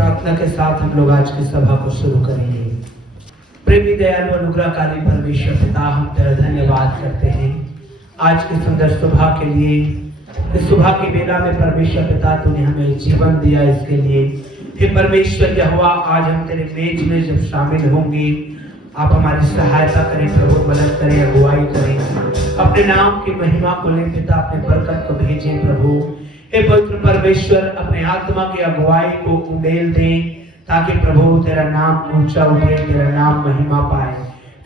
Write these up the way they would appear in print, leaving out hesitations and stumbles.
प्रार्थना के साथ हम लोग आज की सभा को शुरू करेंगे। प्रेमी दयालु अनुग्रहकारी परमेश्वर पिता, हम तेरा धन्यवाद करते हैं आज की सुंदर सुबह के लिए। इस सुबह की बेला में परमेश्वर पिता तूने हमें जीवन दिया, इसके लिए हे परमेश्वर यहोवा, आज हम तेरे मेज में जब शामिल होंगे, आप हमारी सहायता करें प्रभु, मदद करें, अगुवाई करें, अपने नाम की महिमा को ले पिता, अपने बरकत को भेजें प्रभु। हे पवित्र परमेश्वर, अपने आत्मा की अगुवाई को उंडेल दें ताकि प्रभु तेरा नाम ऊंचा उठे, तेरा नाम महिमा पाए।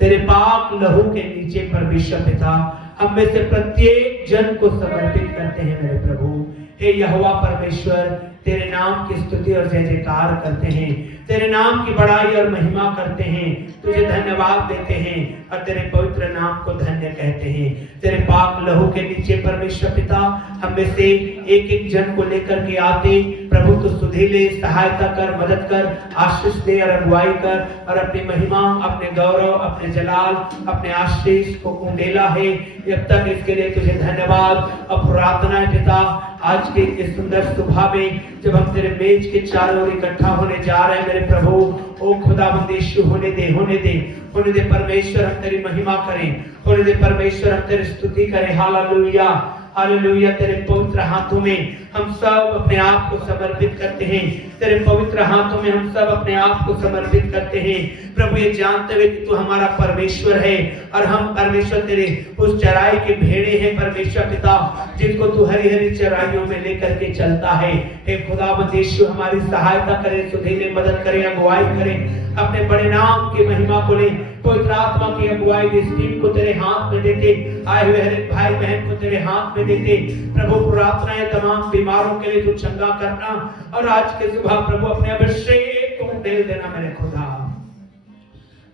तेरे पाक लहू के नीचे परमेश्वर पिता हम में से प्रत्येक जन को समर्पित करते हैं मेरे प्रभु। हे यहोवा परमेश्वर, तेरे नाम की स्तुति और जय जयकार करते हैं, तेरे नाम की बड़ाई और महिमा करते हैं, तुझे धन्यवाद देते हैं और तेरे पवित्र नाम को धन्य कहते हैं। तेरे पाक लहू के नीचे परमेश्वर पिता हम में से एक एक जन को लेकर के आते प्रभु, तो सुधि ले, सहायता कर, मदद कर, आशीष दे और अगुवाई कर और अपनी महिमा, अपने गौरव, अपने जलाल, अपने आशीष को उंडेला है जब तक। इसके लिए तुझे धन्यवाद और प्रार्थना है पिता, आज के इस सुंदर सुबह में जब हम तेरे मेज के चारों ओर इकट्ठा होने जा रहे हैं मेरे प्रभु, ओ खुदावंद यीशु, होने दे परमेश्वर, हम तेरी महिमा करें, होने दे परमेश्वर, हम तेरी स्तुति करें। Hallelujah hallelujah. तेरे पवित्र हाथों में हम सब अपने आप को समर्पित करते हैं, तेरे पवित्र हाथों में हम सब अपने आप को समर्पित करते हैं प्रभु, ये जानते हुए कि तू हमारा परमेश्वर है और हम परमेश्वर तेरे उस चराई के भेड़े हैं परमेश्वर पिता, जिनको तू हरी हरी चराइयों में लेकर के चलता है। हे खुदावंद यीशु, हमारी सहायता करे, सुधीले, मदद करे, अगुवाई करें, अपने बड़े नाम की महिमा को ले। पवित्र आत्मा की अगुवाई इस टीम को तेरे हाथ में देते, आए हुए हर भाई बहन को तेरे हाथ में देते प्रभु। प्रार्थनाएं तमाम बीमारों के लिए तू चंगा करना और आज के सुबह प्रभु अपने अभिषेक को दे देना मेरे खुदा।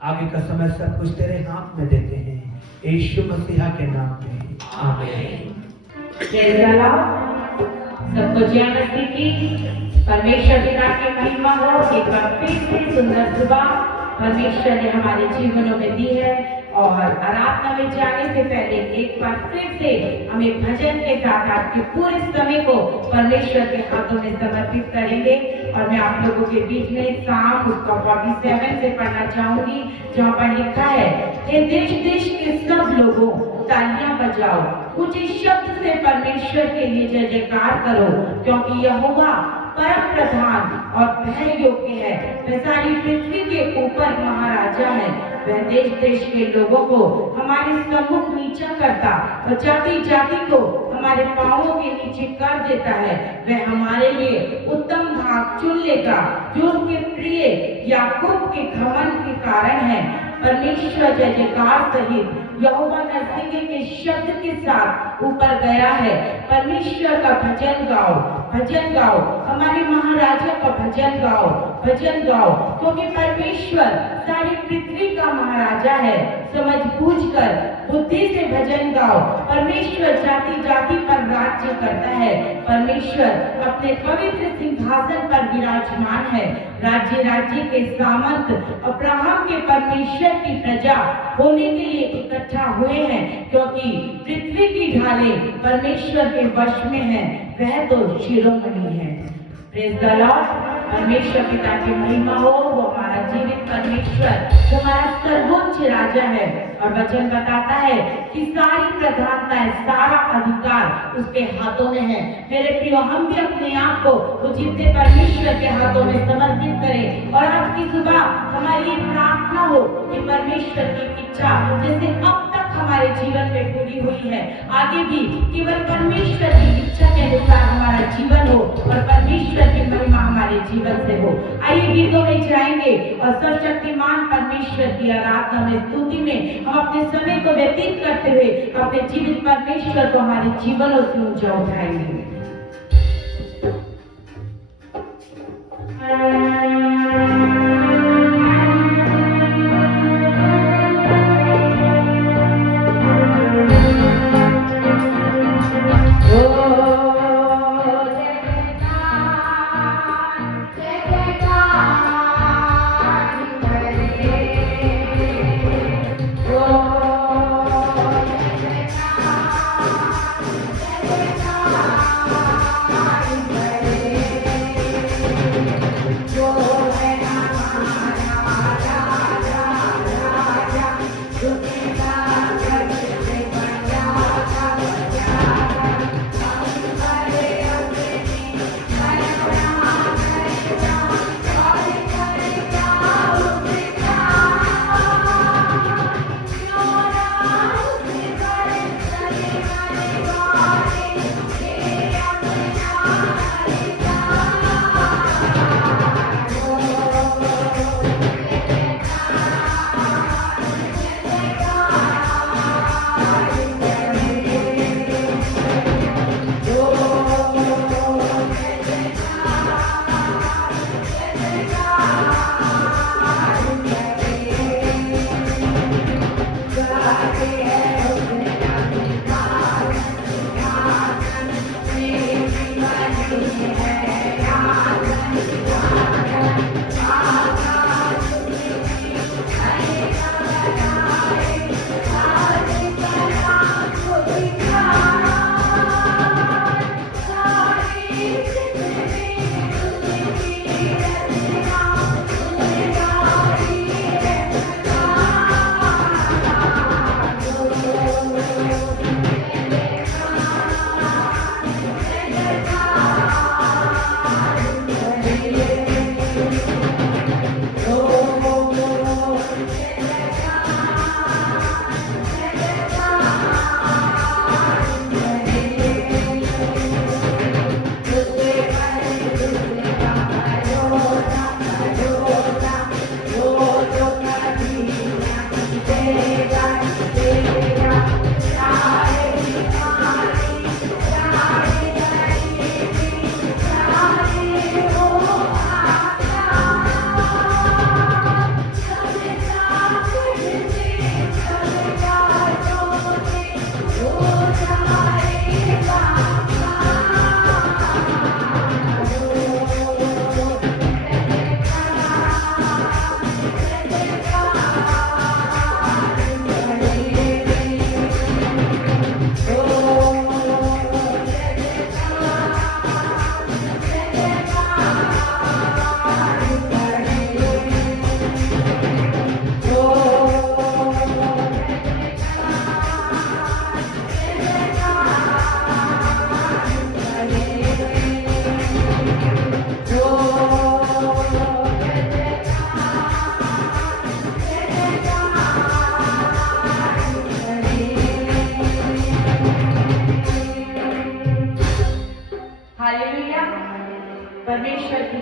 आगे का समय सब कुछ तेरे हाथ में देते हैं, यीशु मसीहा के नाम में आमीन। सबको जय मसीह की। परमेश्वर पिता की महिमा हो। एक बार फिर से सुंदर सुबह परमेश्वर ने हमारे जीवनों में दी है और आराधना में जाने से पहले एक बार फिर से हमें भजन के साथ आपके पूरे समय को परमेश्वर के हाथों में समर्पित करेंगे। और मैं आप लोगों के बीच में साम उसका 47 से पढ़ना चाहूंगी, जहाँ पर लिखा है, हे देश देश के सब लोगों तालियां बजाओ, ऊंचे शब्द से परमेश्वर के लिए जय जयकार करो, क्योंकि यहोवा परम प्रधान और भय योग्य है। वह सारी पृथ्वी के ऊपर महाराजा है। वह देश देश के लोगों को हमारे सम्मुख नीचा करता और जाति जाति को हमारे पांवों के नीचे कर देता है। वह हमारे लिए उत्तम भाग चुन लेगा, जो उसके प्रिय याकूब के घमंड के कारण है। परमेश्वर जय जयकार सहित यहोवा नरसिंह के शब्द के साथ ऊपर गया है। परमेश्वर का भजन गाओ, भजन गाओ, हमारे महाराजा का भजन गाओ, भजन गाओ, क्योंकि परमेश्वर सारी पृथ्वी का महाराजा है। समझ बूझ कर बुद्धि से भजन गाओ। परमेश्वर जाति जाति पर राज्य करता है। परमेश्वर अपने पवित्र सिंहासन पर विराजमान है। राज्य राज्य के सामंत अब्राहम के परमेश्वर की प्रजा होने के लिए इकट्ठा हुए हैं, क्योंकि पृथ्वी की ढालें परमेश्वर के वश में है, वह तो शिरोमणि है। Praise the Lord. परमेश्वर पिता की महिमा हो। वो हमारा जीवित परमेश्वर, जो हमारा सर्वोच्च राजा है। और वचन बताता है कि सारी प्रधानताएं, सारा अधिकार उसके हाथों में है। मेरे प्रियो, हम भी अपने आप को उचित परमेश्वर के हाथों में समर्पित करें और आज की सुबह हमारी प्रार्थना हो कि परमेश्वर की इच्छा जैसे अब तक हमारे जीवन में पूरी हुई है, आगे भी केवल परमेश्वर की इच्छा के अनुसार हमारा जीवन हो और परमेश्वर की महिमा हमारे जीवन से हो। आइए गीतों में जाएंगे और सर्वशक्तिमान परमेश्वर की आराधना में, स्तुति में हम अपने समय को व्यतीत करते हुए अपने जीवित परमेश्वर को हमारे जीवनों से ऊंचा उठाएंगे।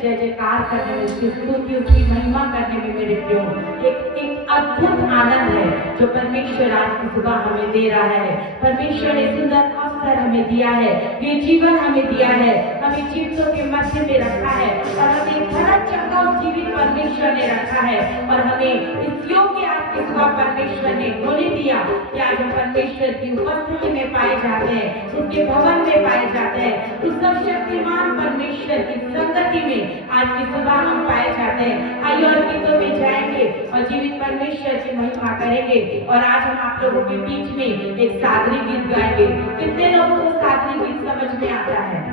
जय जयकार करने में, उसकी स्तुति, उसकी महिमा करने में मेरे प्रियो एक अद्भुत आनंद है जो परमेश्वर आज की सुबह हमें दे रहा है। परमेश्वर ने सुंदर अवसर हमें दिया है, ये जीवन हमें दिया है, हमें जीवितों के मध्य में रखा है और हमें भरा चंगा जीवित परमेश्वर ने रखा है और हमें इस योग्य आज की सुबह परमेश्वर ने होने दिया कि आज हम परमेश्वर की उपस्थिति में पाए जाते हैं, उसके भवन में पाए जाते हैं, उस सर्वशक्तिमान परमेश्वर की संगति में आज की सुबह हम पाए जाते हैं। आइए और गीतों में जाएंगे और जीवित परमेश्वर की महिमा करेंगे। और आज हम आप लोगों के बीच में एक सादरी गीत गाएंगे। कितने लोगों को सादरी गीत समझ में आता है?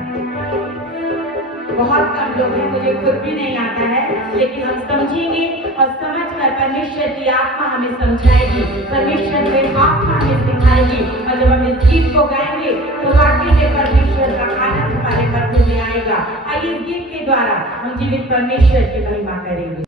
बहुत कम लोग हैं, मुझे खुद भी नहीं आता है, लेकिन हम समझेंगे और समझकर परमेश्वर की आत्मा हमें समझाएगी, परमेश्वर की आत्मा हमें सिखाएगी और जब हम इस गीत को गाएंगे तो वाकई में परमेश्वर का आनंद हमारे मध्य में आएगा। आइए इस गीत के द्वारा हम जीवित परमेश्वर की महिमा करेंगे।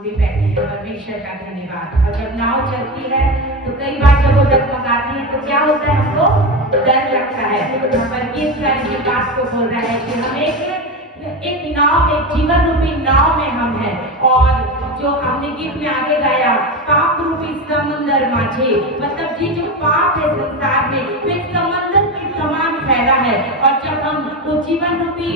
हम भी बैठे हैं। परमेश्वर का धन्यवाद। और जब नाव चलती है तो कई बार जब वो डगमगाती है तो क्या होता है, हमको डर लगता है। पर गीत की बात को बोल रहा है कि हम एक नाव, एक जीवन रूपी नाव में हम हैं। और जो हमने गीत में आगे गाया, पाप रूपी समुद्र माझे, मतलब ये जो पाप है संसार में वो एक समंदर के समान फैला है। और जब हम वो जीवन रूपी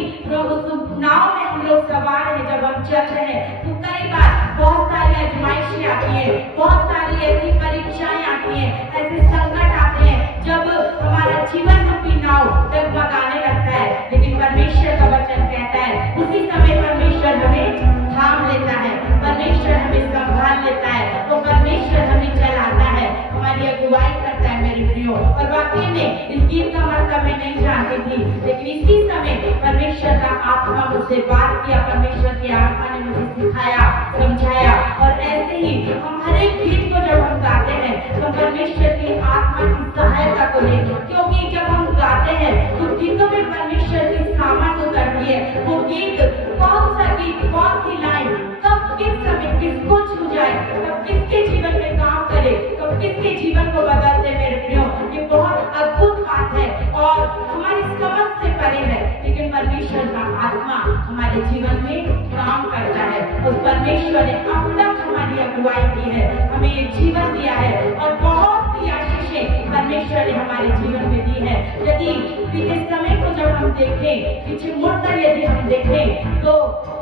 नाव में हम लोग सवार हैं, जब हम चल रहे हैं तो कई बार बहुत सारी आजमाइशें आती हैं, बहुत सारी ऐसी परीक्षाएं आती हैं, ऐसे संकट आते हैं जब हमारा जीवन रूपी नाव डगमगाने लगता है। लेकिन परमेश्वर का वचन कहता है उसी समय परमेश्वर हमें थाम लेता है, परमेश्वर हमें संभाल लेता है, तो परमेश्वर हमें चलाता है, हमारी अगुवाई करता है मेरे प्रियो। और वाकई में इस गीत का मतलब मैं नहीं जानती थी, लेकिन इसी समय परमेश्वर का आत्मा मुझसे बात किया, परमेश्वर की आत्मा ने मुझे सिखाया, समझाया। और ऐसे ही हम हर एक गीत को जब हम गाते हैं तो परमेश्वर की आत्मा की सहायता को लें, क्योंकि जब हम गाते हैं तो गीतों में परमेश्वर की सामर्थ उतरती है। वो गीत, कौन सा गीत, कौन सी लाइन कब किस समय किसको छू जाए, कब किसके जीवन में काम करे, कब किसके जीवन को बदल दे मेरे प्रियो, ये बहुत अद्भुत बात है और हमारी समझ से परे है। लेकिन परमेश्वर का आत्मा हमारे जीवन में काम करता है। उस परमेश्वर ने अब तक हमारी अगुवाई की है, हमें ये जीवन दिया है और बहुत सी आशीषें परमेश्वर ने हमारे जीवन में दी है। यदि बीते समय को जब हम देखें, पीछे मुड़कर यदि हम देखें तो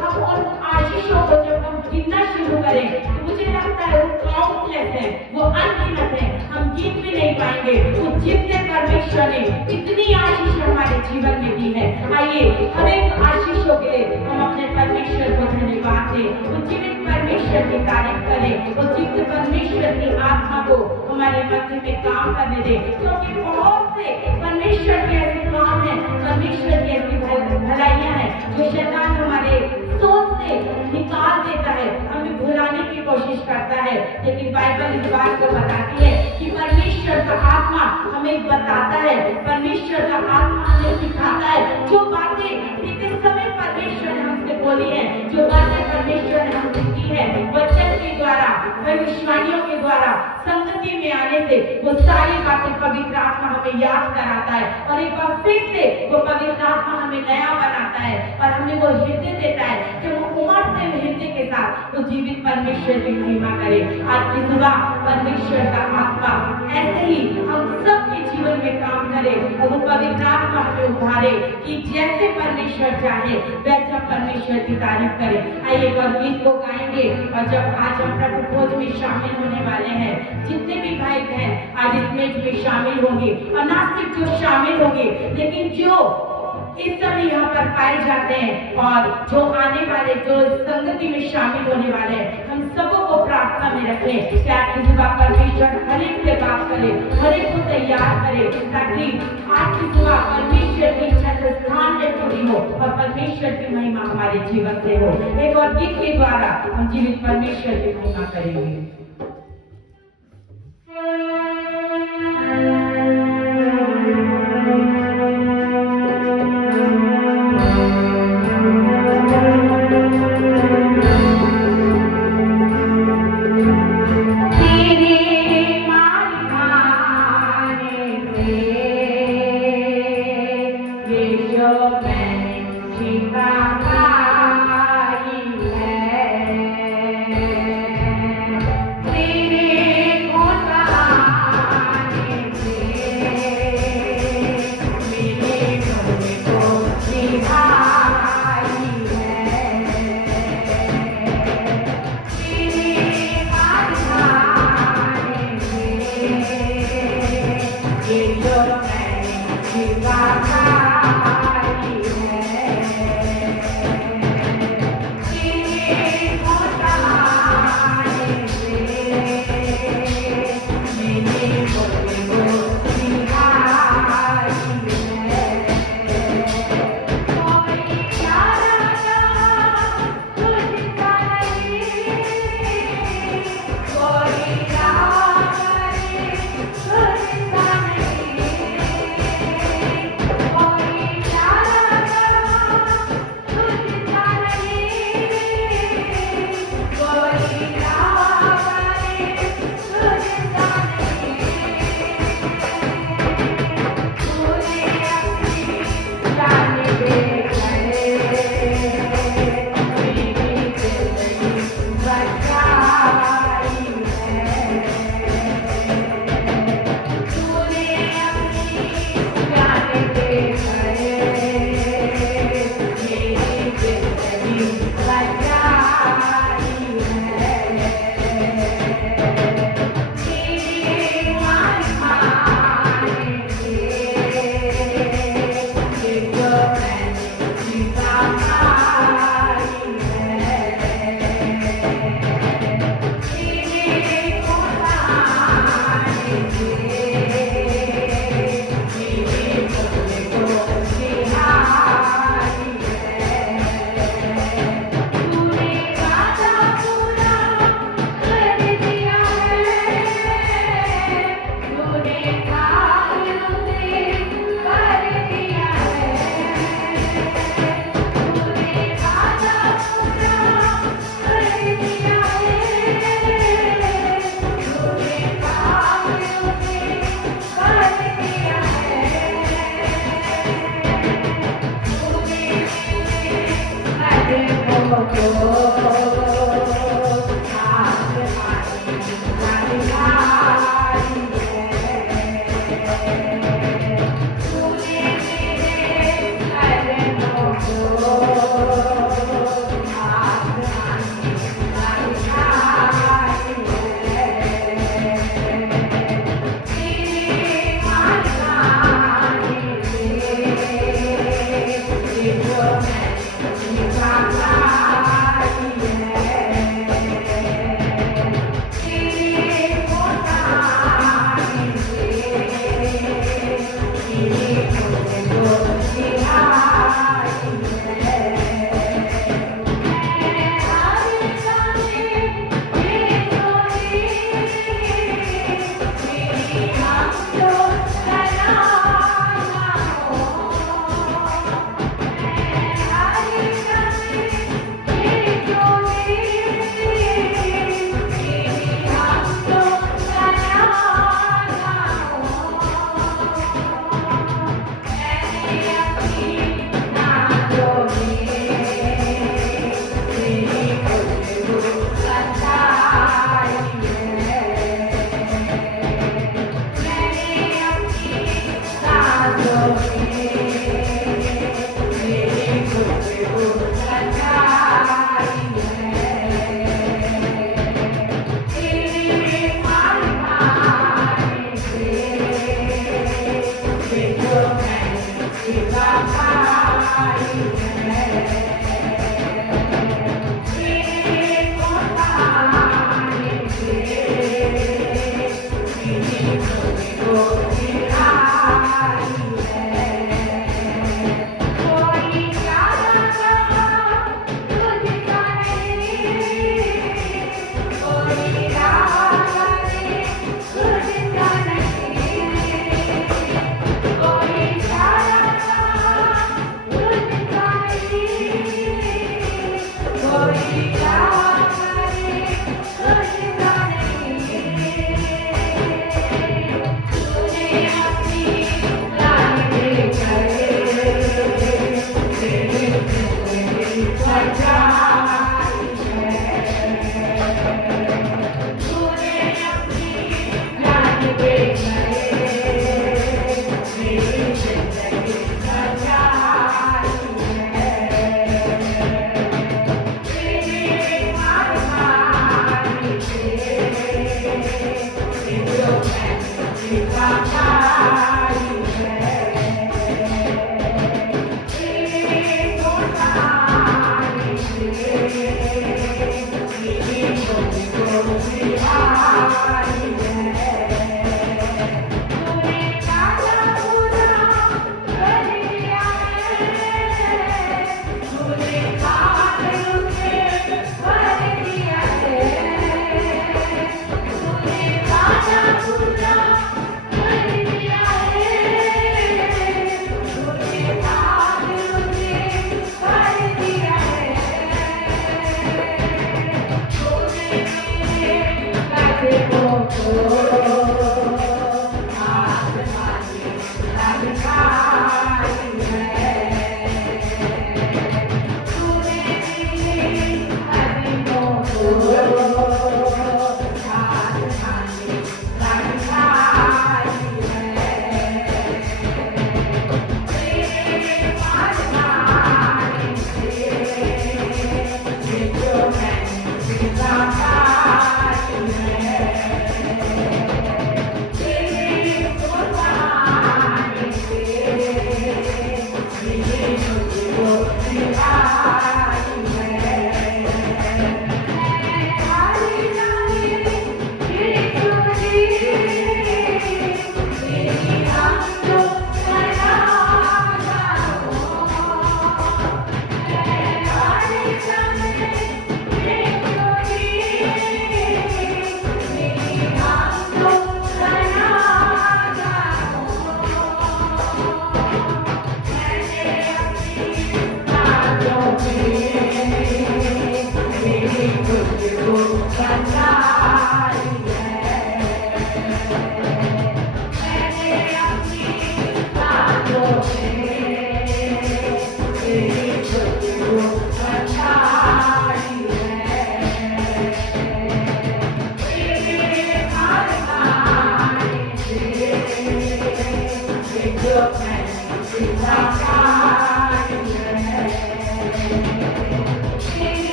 हम उन आशीषों को जब हम गिनना शुरू करें तो मुझे लगता है वो काउंटलेस है, वो अनगिनत है, हम गिन भी नहीं पाएंगे। उस जितने परमेश्वर ने इतनी आशीष हमारे जीवन में दी है, आइए हर एक आशीषों के लिए हम अपने परमेश्वर को धन्यवाद दें, उस जीवित परमेश्वर की तारीफ करें, उस जीवित परमेश्वर की आत्मा को हमारे मध्य में काम करने दें। क्योंकि बहुत से परमेश्वर के ऐसे काम हैं, परमेश्वर की ऐसी भलाइयां हैं जो शैतान हमारे सोच से निकाल देता है, हमें भुलाने की कोशिश करता है। लेकिन बाइबल इस बात को बताती है कि परमेश्वर का आत्मा हमें बताता है, परमेश्वर का आत्मा हमें सिखाता है जो बातें इस समय परमेश्वर ने हमसे बोली है, जो बातें परमेश्वर ने हमसे की है, वचन के द्वारा, भविष्यवाणियों के द्वारा, संगति में आने से वो सारी बातें पवित्र आत्मा हमें याद कराता है और एक बार फिर से वो पवित्र आत्मा हमें नया बनाता है और हमें वो हृदय देता है कि वो उमड़ते हुए हृदय के साथ वो जीवित परमेश्वर की महिमा करे। आज की सुबह परमेश्वर का आत्मा ऐसे ही हम सबके जीवन में काम करे और वो पवित्र आत्मा हमें उभारे कि जैसे परमेश्वर चाहे वैसा परमेश्वर की तारीफ करे। आइए एक और गीत को गाएंगे और जब आज हम प्रभु भोज में शामिल होने वाले हैं, जितने भी भाई बहन आज इस मेज में शामिल होंगे और ना सिर्फ जो शामिल होंगे लेकिन जो इस समय यहाँ पर पाए जाते हैं और जो आने वाले, जो संगति में शामिल होने वाले हैं, हम सबों को प्रार्थना में रखें कि आज की सुबह परमेश्वर हर एक से बात करे, हर एक को तैयार करे, ताकि आज की सुबह परमेश्वर की इच्छा से स्थान में पूरी हो और परमेश्वर की महिमा हमारे जीवन से हो। एक और गीत के द्वारा हम जीवित परमेश्वर की महिमा करेंगे।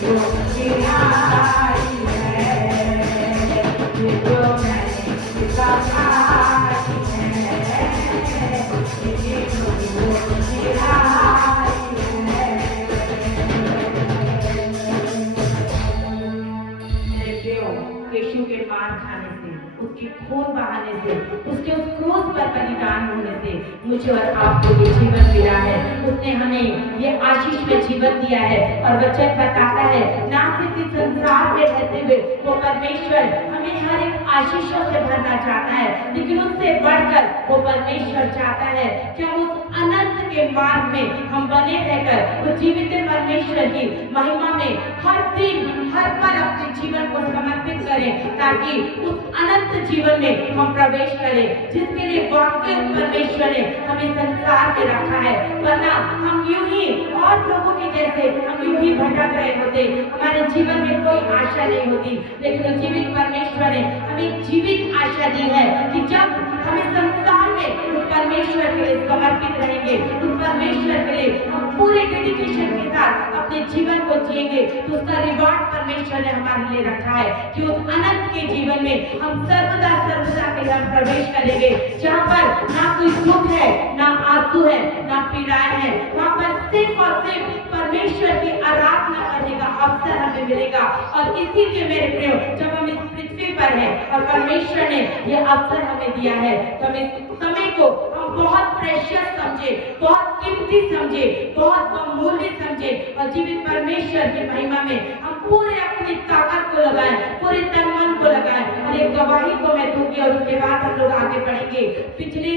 वो खिलाई है, ये जो मैंने सिखाई है, ये जो वो खिलाई है। मेरे प्रियो, यीशु के मार खाने से, उसके खून बहाने से, उसके उस क्रूस पर बलिदान होने से मुझे और आपको ये जीवन मिला है। उसने हमें ये आशीष में जीवन दिया है और वचन बताता है ना सिर्फ इस संसार में रहते हुए वो परमेश्वर हमें हर एक आशीषों से भरना चाहता है, लेकिन उससे बढ़कर वो परमेश्वर चाहता है कि हम उस अनंत के मार्ग में हम बने रहकर वो जीवित परमेश्वर की महिमा में हर दिन हर पल अपने जीवन को समर्पित करें, ताकि उस अनंत जीवन में हम प्रवेश करें जिसके लिए वाकई परमेश्वर ने हमें संसार में रखा है। वरना हम यूं ही और लोगों के जैसे हम यूं ही भटक रहे होते, हमारे जीवन में कोई आशा नहीं होती। लेकिन उस जीवित परमेश्वर ने हमें एक जीवित आशा दी है कि जब हमें संसार में उस परमेश्वर के लिए समर्पित रहेंगे, उस परमेश्वर के लिए हम पूरे डेडिकेशन के साथ अपने जीवन को जिएंगे, तो उसका रिवॉर्ड परमेश्वर ने हमारे लिए रखा है कि उस अनंत के जीवन में हम सर्वदा के लिए हम प्रवेश करेंगे, जहाँ पर ना कोई दुख है, ना आंसू है, ना पीड़ाएं हैं। वहाँ पर सिर्फ और सिर्फ परमेश्वर की आराधना करने का अवसर हमें मिलेगा। और इसीलिए मेरे प्रियो, जब हम इस पृथ्वी पर हैं और परमेश्वर ने ये अवसर हमें दिया है, तो हम इस समय को हम बहुत प्रेशियस समझे, बहुत कीमती समझे, बहुत बहुमूल्य समझे और जीवित परमेश्वर की महिमा में हम पूरे अपनी ताकत को लगाएं, पूरे तन मन को लगाएं। और एक गवाही को मैं दूंगी और उसके बाद हम लोग आगे बढ़ेंगे। पिछले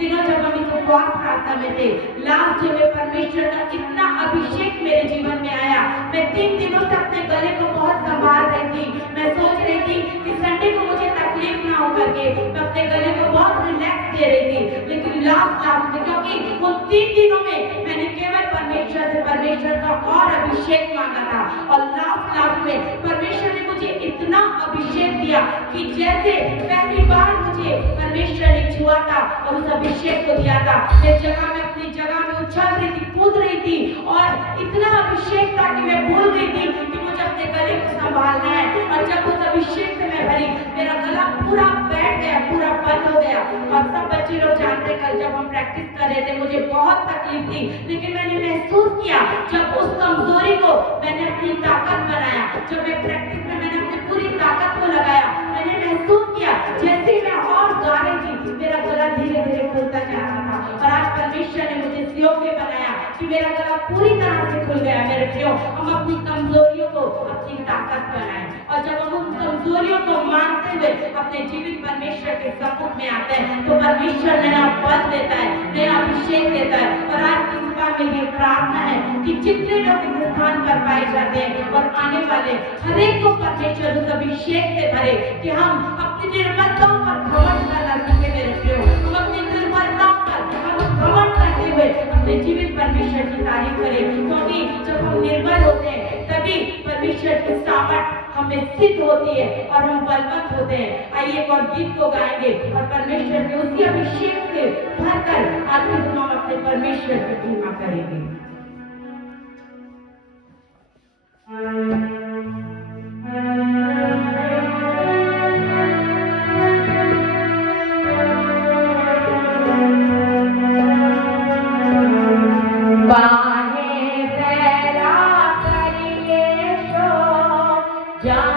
दिनों जब हम इस उपवास प्रार्थना में थे, लास्ट डे में परमेश्वर का इतना अभिषेक मेरे जीवन में आया। मैं 3 दिनों से अपने गले को बहुत संभाल रही थी। मैं सोच रही थी कि संडे को मुझे तकलीफ ना हो करके मैं अपने गले को बहुत रिलैक्स दे रही थी, लेकिन लास्ट में, क्योंकि उन 3 दिनों में मैंने केवल परमेश्वर का और अभिषेक मांगा था, और लास्ट में परमेश्वर ने मुझे इतना अभिषेक दिया कि जैसे पहली बार मुझे परमेश्वर ने छुआ था और उस अभिषेक को दिया था। मैं अपनी जगह में उछल रही थी, कूद रही थी, और इतना अभिषेक था कि मैं भूल गई थी कि मुझे अपने गले को संभालना है। और जब उस अभिषेक से मैं भरी, मेरा गला पूरा बैठ गया, पूरा बंद हो गया। और सब बच्चे लोग जानते, कल जब हम प्रैक्टिस कर रहे थे मुझे बहुत तकलीफ थी, लेकिन मैंने महसूस किया जब उस कमजोरी को मैंने अपनी ताकत बनाया, जब मैं प्रैक्टिस में मैंने अपनी पूरी ताकत को लगाया, मैंने महसूस किया जैसे मैं और गा रही थी, मेरा गला धीरे धीरे खुलता जा रहा था। और आज परमेश्वर ने मुझे योग्य बनाया कि मेरा गला पूरी तरह से खुल गया। मेरे प्रियो, हम अपनी कमजोरियों को अपनी ताकत बनाएं, और जब हम उन कमजोरियों को मानते हुए अपने जीवित परमेश्वर के समुख में आते हैं, तो परमेश्वर नया बल देता है, नया अभिषेक देता है। और आज की सुबह में ये प्रार्थना है कि जितने लोग इस स्थान पर पाए जाते हैं और आने वाले हर एक को परमेश्वर उस अभिषेक से भरे कि हम अपनी निर्बलताओं पर घमंड न रखें। मेरे प्रियो, हम अपनी निर्बलताओं पर हम घमंड करते हुए अपने जीवित परमेश्वर की तारीफ करें, क्योंकि जब हम निर्बल होते हैं तभी परमेश्वर की सामर्थ हमें सिद्ध होती है और हम बलवंत होते हैं। आइए एक और गीत को गाएंगे और परमेश्वर के उसी अभिषेक से भरकर आज हम अपने परमेश्वर की महिमा करेंगे। जाने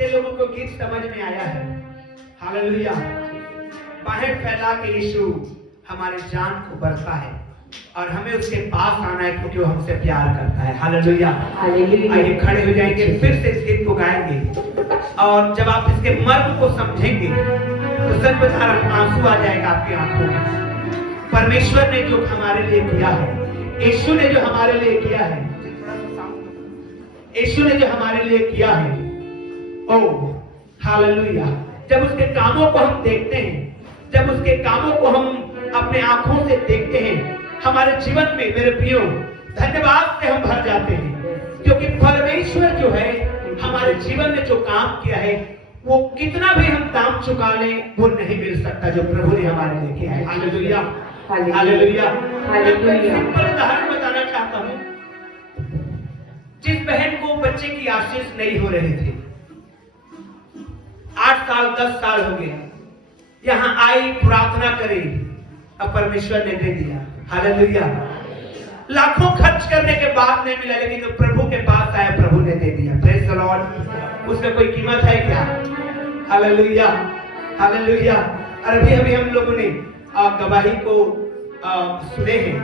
कितने लोगों को गीत समझ में आया है? हालेलुया। बाहें फैला के यीशु हमारे जान को बरसा है और हमें उसके पास आना है क्योंकि वो हमसे प्यार करता है। हालेलुया। आइए खड़े हो जाएंगे, फिर से इस गीत को गाएंगे और जब आप इसके मर्म को समझेंगे तो सच बता रहा हूं, आंसू आ जाएगा आपकी आंखों में। परमेश्वर ने जो हमारे लिए किया है, यीशु ने जो हमारे लिए किया है, यीशु ने जो हमारे लिए किया है, ओ हालेलुया। जब उसके कामों को हम देखते हैं, जब उसके कामों को हम अपने आंखों से देखते हैं, हमारे जीवन में मेरे प्रियो धन्यवाद से हम भर जाते हैं, क्योंकि परमेश्वर जो है हमारे जीवन में जो काम किया है वो कितना भी हम दाम चुका लें वो नहीं मिल सकता जो प्रभु ने हमारे लिए किया है। Hallelujah, hallelujah. सिंपल उदाहरण बताना चाहता हूं। जिस बहन को बच्चे की आशीष नहीं हो रहे थे, 8 साल 10 साल हो गए, यहां आई प्रार्थना करी, अब परमेश्वर ने दे दिया। हालेलुया। लाखों खर्च करने के बाद नहीं मिला, लेकिन तो प्रभु के पास आया, प्रभु ने दे दिया। Praise the Lord. उसका कोई कीमत है क्या? Hallelujah, hallelujah. और अभी हम लोगों ने गवाही को सुने हैं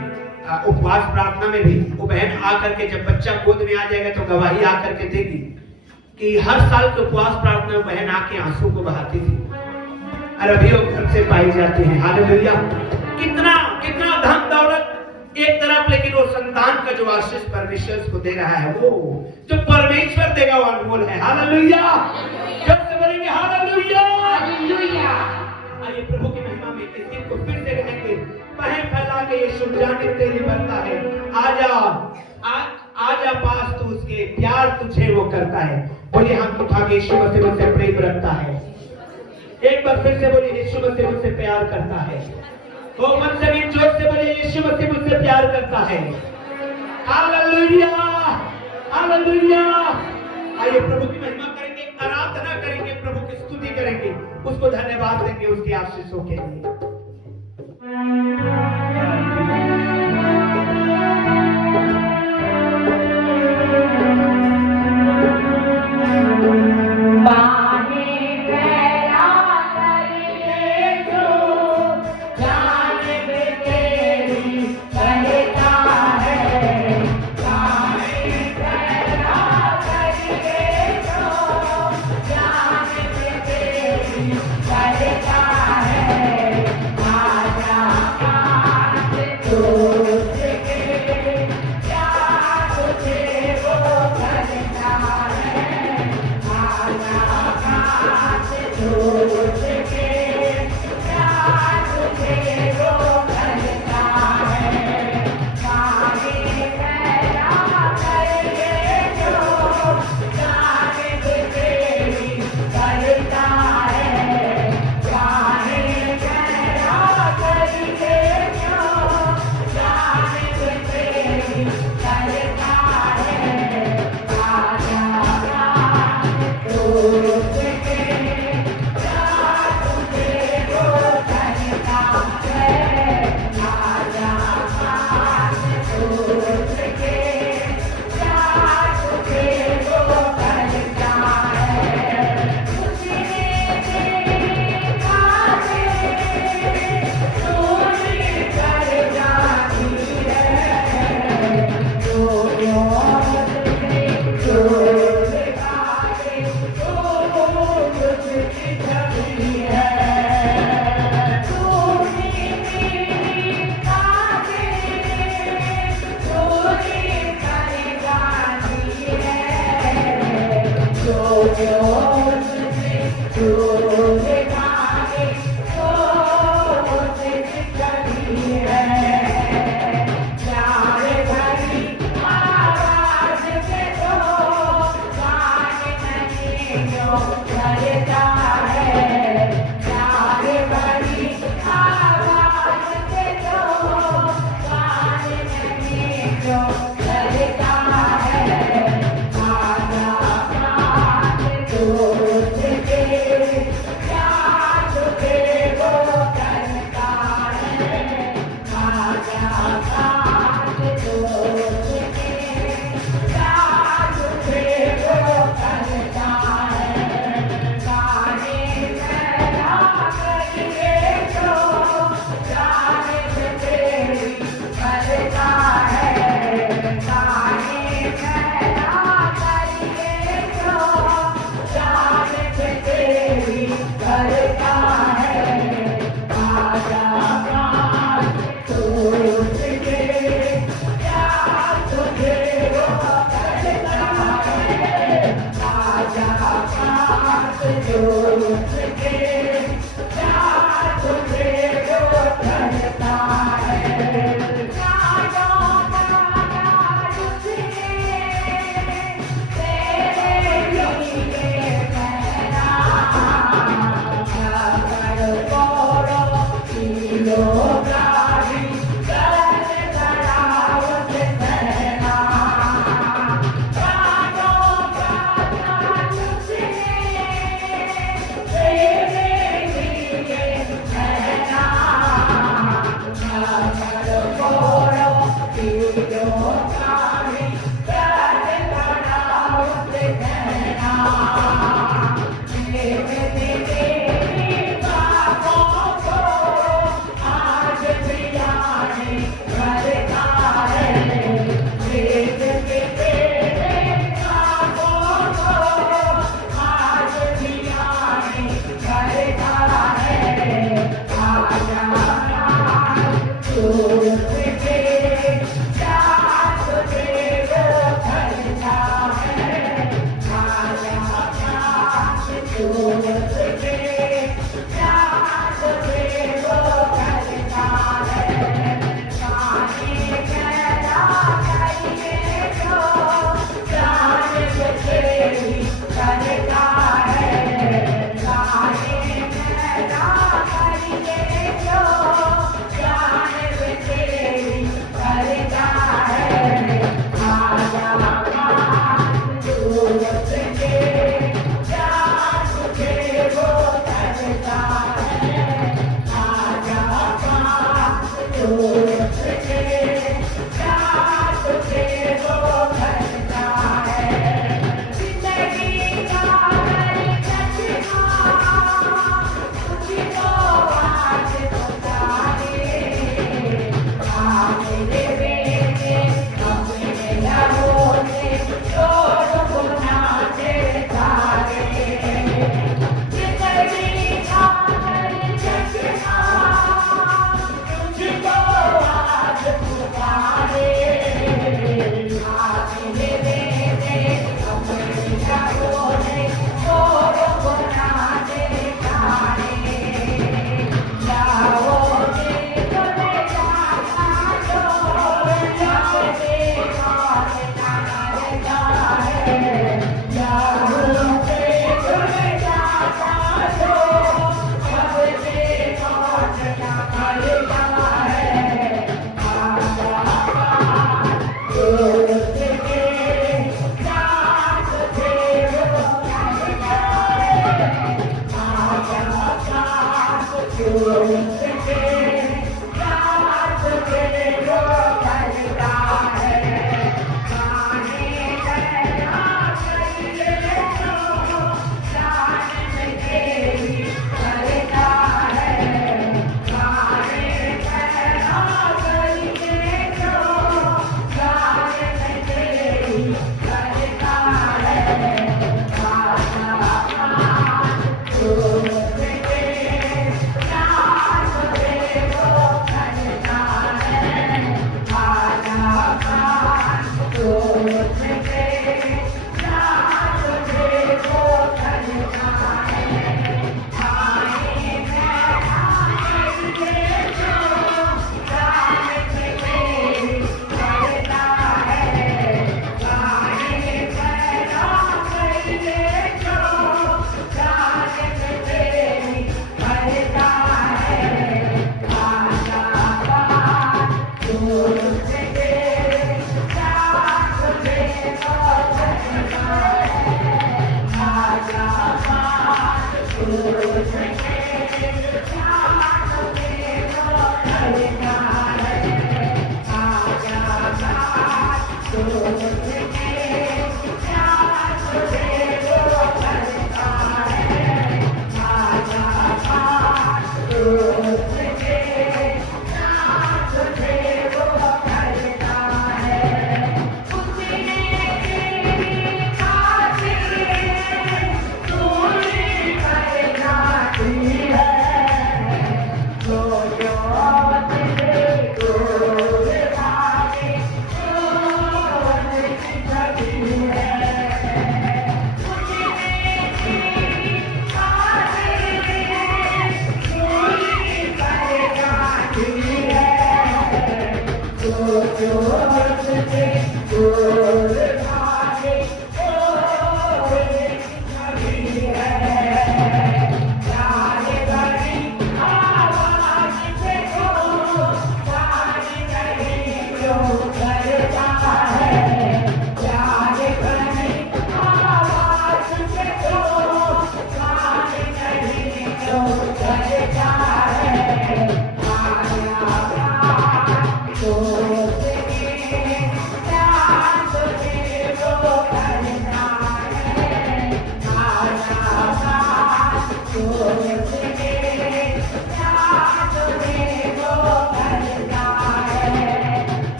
उपवास प्रार्थना में भी। वो बहन आकर के जब बच्चा गोद में आ जाएगा तो गवाही आकर के देगी कि हर साल के उपवास प्रार्थना में बहन आके आंसू को बहाती थी और अभी वो घर से पाई जाती है। हालेलुया। कितना कितना धन दौलत एक तरफ, लेकिन वो संतान का जो आशीष परमेश्वर को दे रहा है, वो जो परमेश्वर देगा वो अनमोल है। हालेलुया। जब से बोलेंगे हालेलुया, हालेलुया। आइए प्रभु की महिमा में इस गीत को फिर से गाएंगे। बाहें फैला के यीशु जाने तेरी बनता है, आजा आजा पास तू उसके, प्यार तुझे वो करता है। बोलिए हाथ उठा के, यीशु मसीह मुझसे प्रेम रखता है। एक बार फिर से बोलिए, यीशु मसीह मुझसे प्यार करता है। वो मन से भी जोर से बोलिए, यीशु मसीह मुझसे प्यार करता है। Hallelujah, hallelujah. आइए प्रभु की महिमा करेंगे, आराधना करेंगे, प्रभु की स्तुति करेंगे, उसको धन्यवाद देंगे उसके आशीषों के लिए।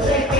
Thank you.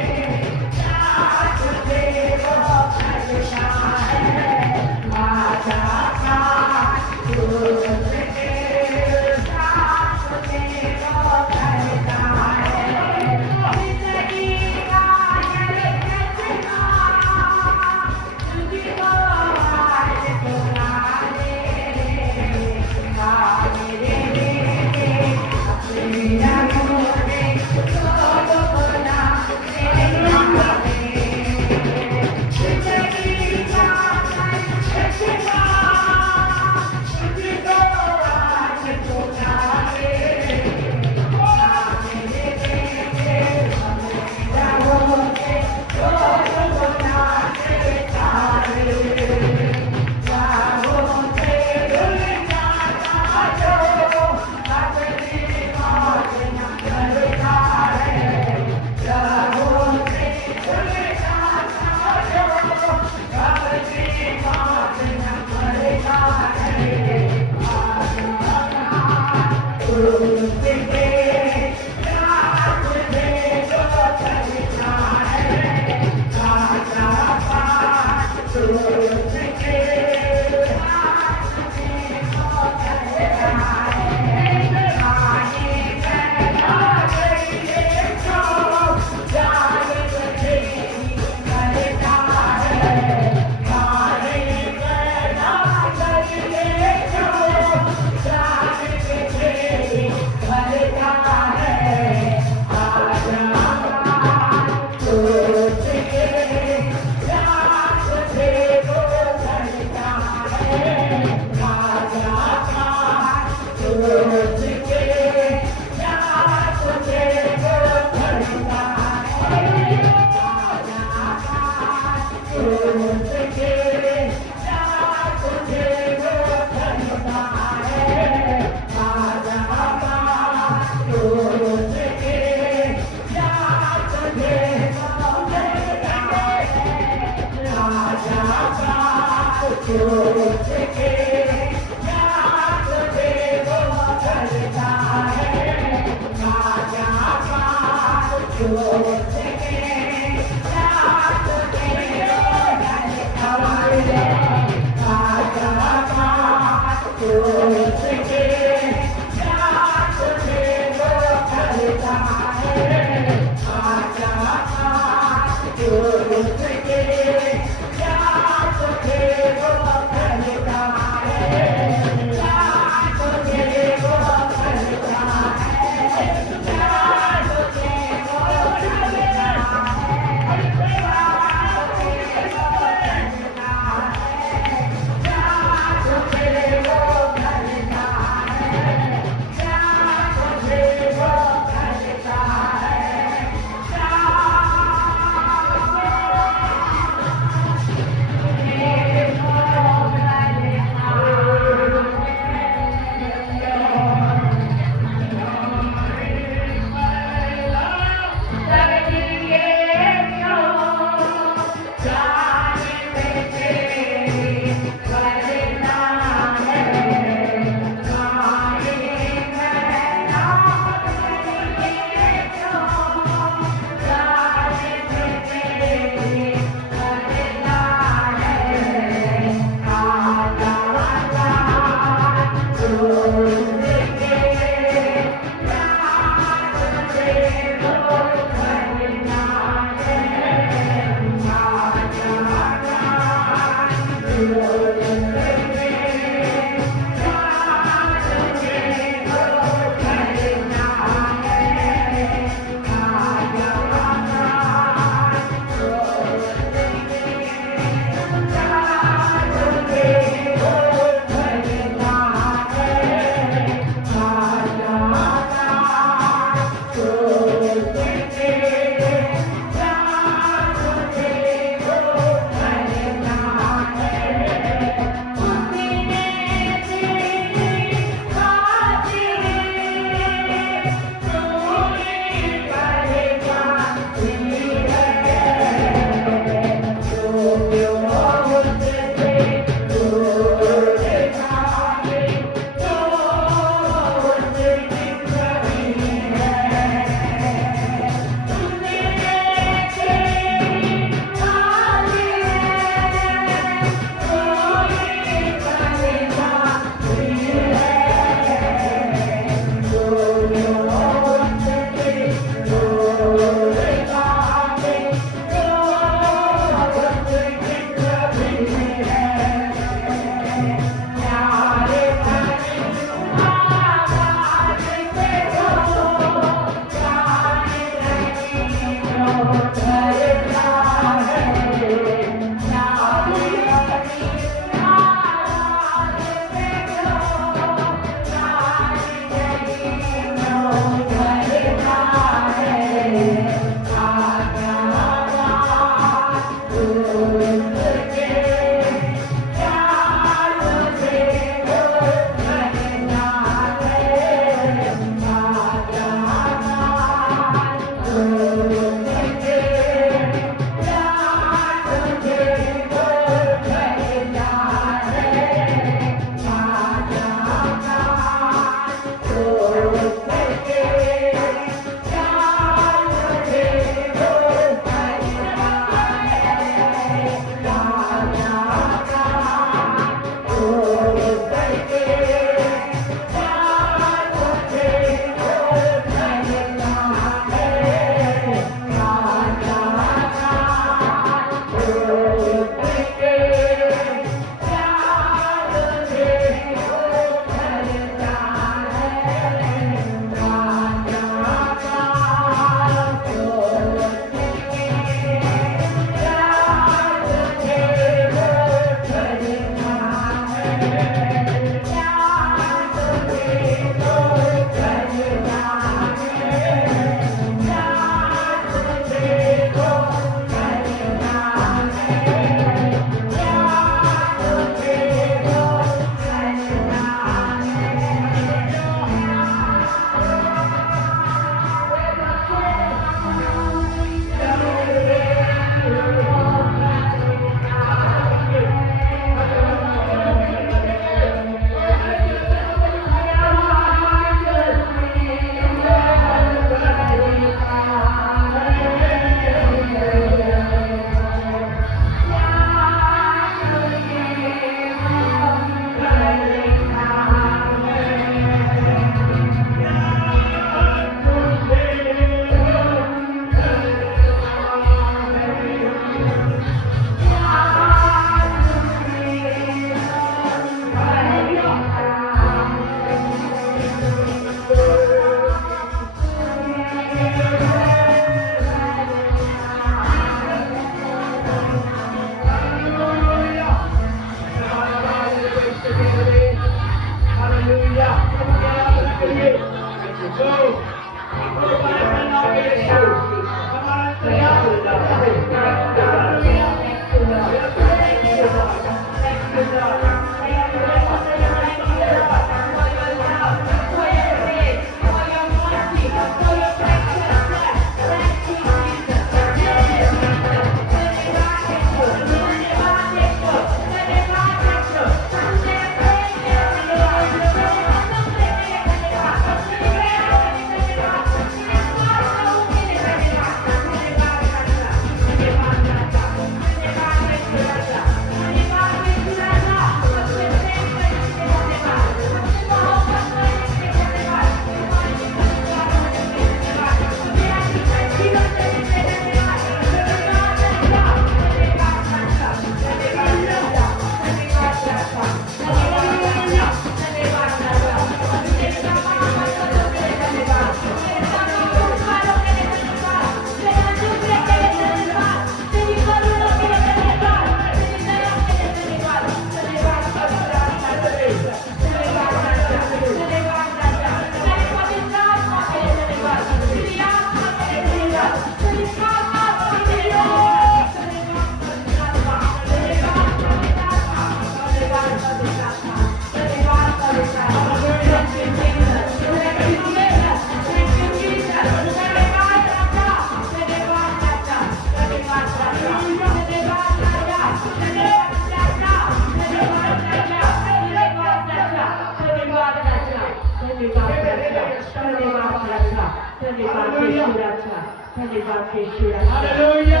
धन्यवाद यीशु राजा, धन्यवाद यीशु राजा। हालेलुया।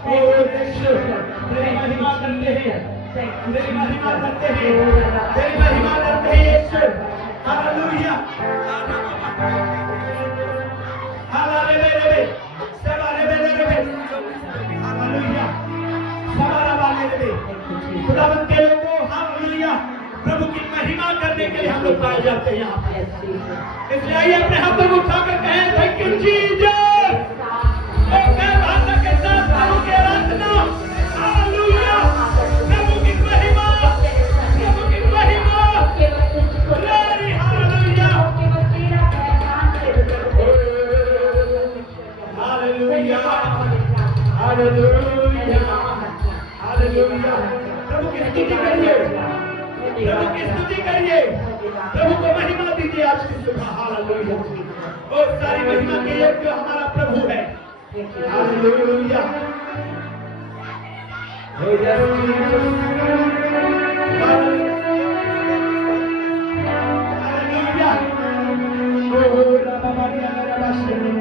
Thank you, Jesus. तेरी महिमा करते हैं, Thank you, तेरी महिमा Jesus. करते हैं, तेरी महिमा करते हैं यीशु। हालेलुया। हालेलुया। हालेलुया। खुदावंद के लोगों, हालेलुया। प्रभु की महिमा करने के लिए हम लोग पाए जाते हैं यहाँ पे। Yes, Jesus. इसलिए आइए अपने हाथों को उठाकर कहें थैंक यू जीसस। ओके भाषा के साथ प्रभु की आराधना। हालेलुया। प्रभु की महिमा, प्रभु की महिमा। Glory hallelujah. Hallelujah. Hallelujah. Hallelujah. प्रभु की स्तुति करिए, प्रभु की स्तुति करिए, प्रभु को महिमा दीजिए आज की सुबह। हालेलुया। और सारी महिमा के योग्य हमारा प्रभु है। Hallelujah. Oh yes, Jesus. Hallelujah. Oh, Rabba Maria, Rabba Shri.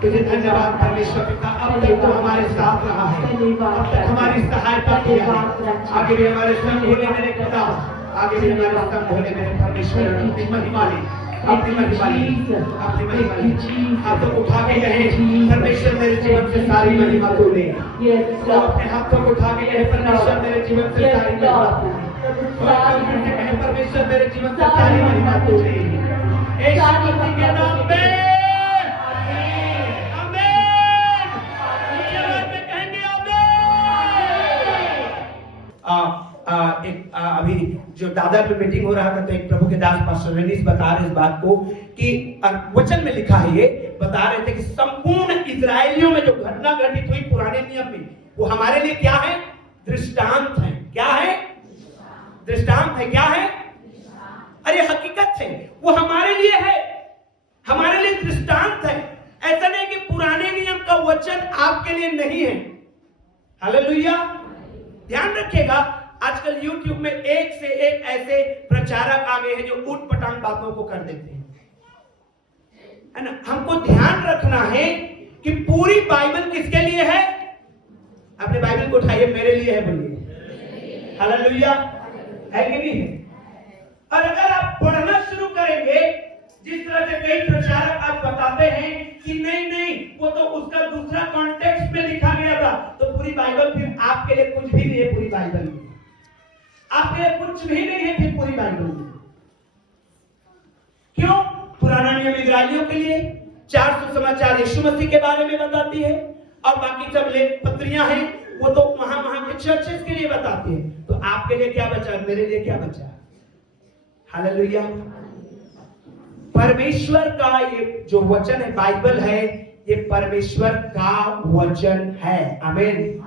तुझे धन्यवाद परमेश्वर पिता, अब तक तो हमारे साथ रहा है, अब तक हमारी सहायता किया है। आगे भी हमारे संग होने मेरे पिता, आगे भी हमारे संग होने मेरे परमेश्वर। अपनी महिमा ले, अपनी महिमा ले, अपनी महिमा ले। हाथों को उठा के कहे परमेश्वर मेरे जीवन से सारी महिमा तू ले। तो अपने हाथों को उठा के कहे परमेश्वर मेरे जीवन से सारी महिमा तू ले। कहे परमेश्वर मेरे जीवन से सारी महिमा तू ले। यीशु मसीह के नाम में जो दादर में मीटिंग हो रहा था तो एक प्रभु के दास पास्टर रेनिस बता रहे इस बात को कि वचन में लिखा है, ये बता रहे थे कि संपूर्ण इजरायलियों में जो घटना घटित हुई पुराने नियम में, वो हमारे लिए क्या है? दृष्टांत है। क्या है? दृष्टांत है। क्या है? अरे हकीकत है, वो हमारे लिए है, हमारे लिए दृष्टांत है। ऐसा नहीं कि पुराने नियम का वचन आपके लिए नहीं है। हालेलुया। ध्यान रखिएगा, आजकल YouTube में एक से एक ऐसे प्रचारक आ गए हैं जो ऊट-पटांग बातों को कर देते हैं, है ना। हमको ध्यान रखना है कि पूरी बाइबल किसके लिए है? अपने बाइबल को उठाइए, मेरे लिए है बोलिए। हालेलुया। है कि नहीं? और अगर आप पढ़ना शुरू करेंगे, जिस तरह से कई प्रचारक आप बताते हैं कि नहीं वो तो उसका दूसरा कॉन्टेक्स्ट में लिखा गया था, तो पूरी बाइबल फिर आपके लिए कुछ भी नहीं है। पूरी बाइबल में आपके लिए कुछ भी नहीं है फिर पूरी बाइबल में। क्यों? पुराना नियम इजरायलियों के लिए, 400 समाचार यीशु मसीह के बारे में बताती है, और बाकी सब लेख पत्रियां हैं वो तो वहां के चर्चेस के लिए बताती है। तो आपके लिए क्या बचा? मेरे लिए क्या बचा? हालेलुया। परमेश्वर का ये जो वचन है, बाइबल है, ये परमेश्वर का वचन है। आमीन।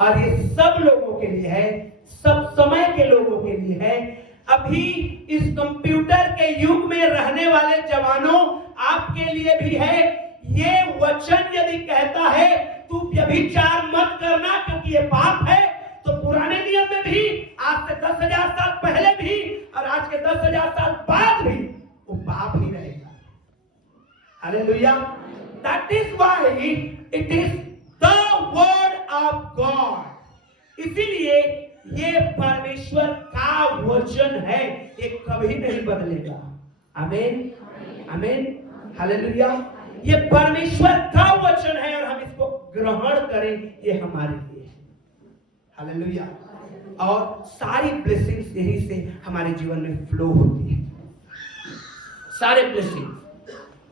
और ये सब लोगों के लिए है, सब समय के लोगों के लिए है। अभी इस कंप्यूटर के युग में रहने वाले जवानों, आपके लिए भी है। ये वचन यदि कहता है तू व्यभिचार मत करना क्योंकि ये पाप है, तो पुराने नियम में भी, आज से 10,000 साल पहले भी और आज के 10,000 साल बाद भी वो पाप ही रहेगा। Hallelujah. That is why it is the word of God. इसीलिए ये परमेश्वर का वचन है, ये कभी नहीं बदलेगा। आमीन, आमीन, हालेलुया। ये परमेश्वर का वचन है और हम इसको ग्रहण करें, ये हमारे लिए है। हालेलुया। और सारी ब्लेसिंग्स यही से हमारे जीवन में फ्लो होती है। सारे ब्लेसिंग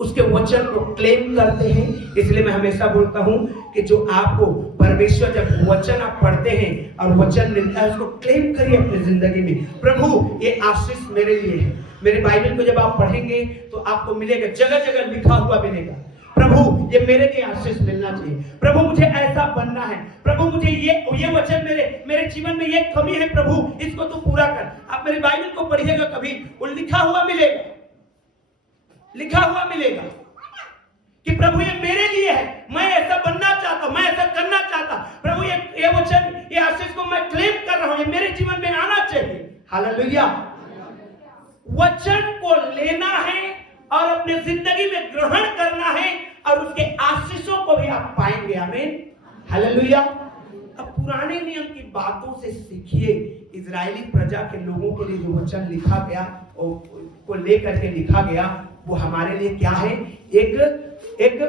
उसके वचन को क्लेम करते हैं। इसलिए मैं हमेशा बोलता हूं कि जो आपको परमेश्वर, जब वचन आप पढ़ते हैं और वचन मिलता है, उसको क्लेम करिए अपनी जिंदगी में। प्रभु ये आशीष मेरे लिए है। मेरे बाइबल को जब आप पढ़ेंगे तो आपको मिलेगा, जगह जगह लिखा हुआ मिलेगा, प्रभु ये मेरे लिए आशीष मिलना चाहिए, प्रभु मुझे ऐसा बनना है, प्रभु मुझे ये वचन मेरे जीवन में ये कमी है, प्रभु इसको तू पूरा कर। आप मेरी बाइबल को पढ़िएगा, कभी वो लिखा हुआ मिलेगा, लिखा हुआ मिलेगा कि प्रभु ये मेरे लिए है, मैं ऐसा बनना चाहता हूं, मैं ऐसा करना चाहता, प्रभु ये वचन, ये आशीष को मैं क्लेम कर रहा हूं, ये मेरे जीवन में आना चाहिए। हालेलुया। वचन को लेना है और अपने जिंदगी में ग्रहण करना है और उसके आशीषों को भी आप पाएंगे। आमीन, हालेलुया। अब पुराने नियम की बातों से सीखिए। इजरायली प्रजा के लोगों के लिए जो वचन लिखा गया को लेकर के लिखा गया, वो हमारे लिए क्या है? एक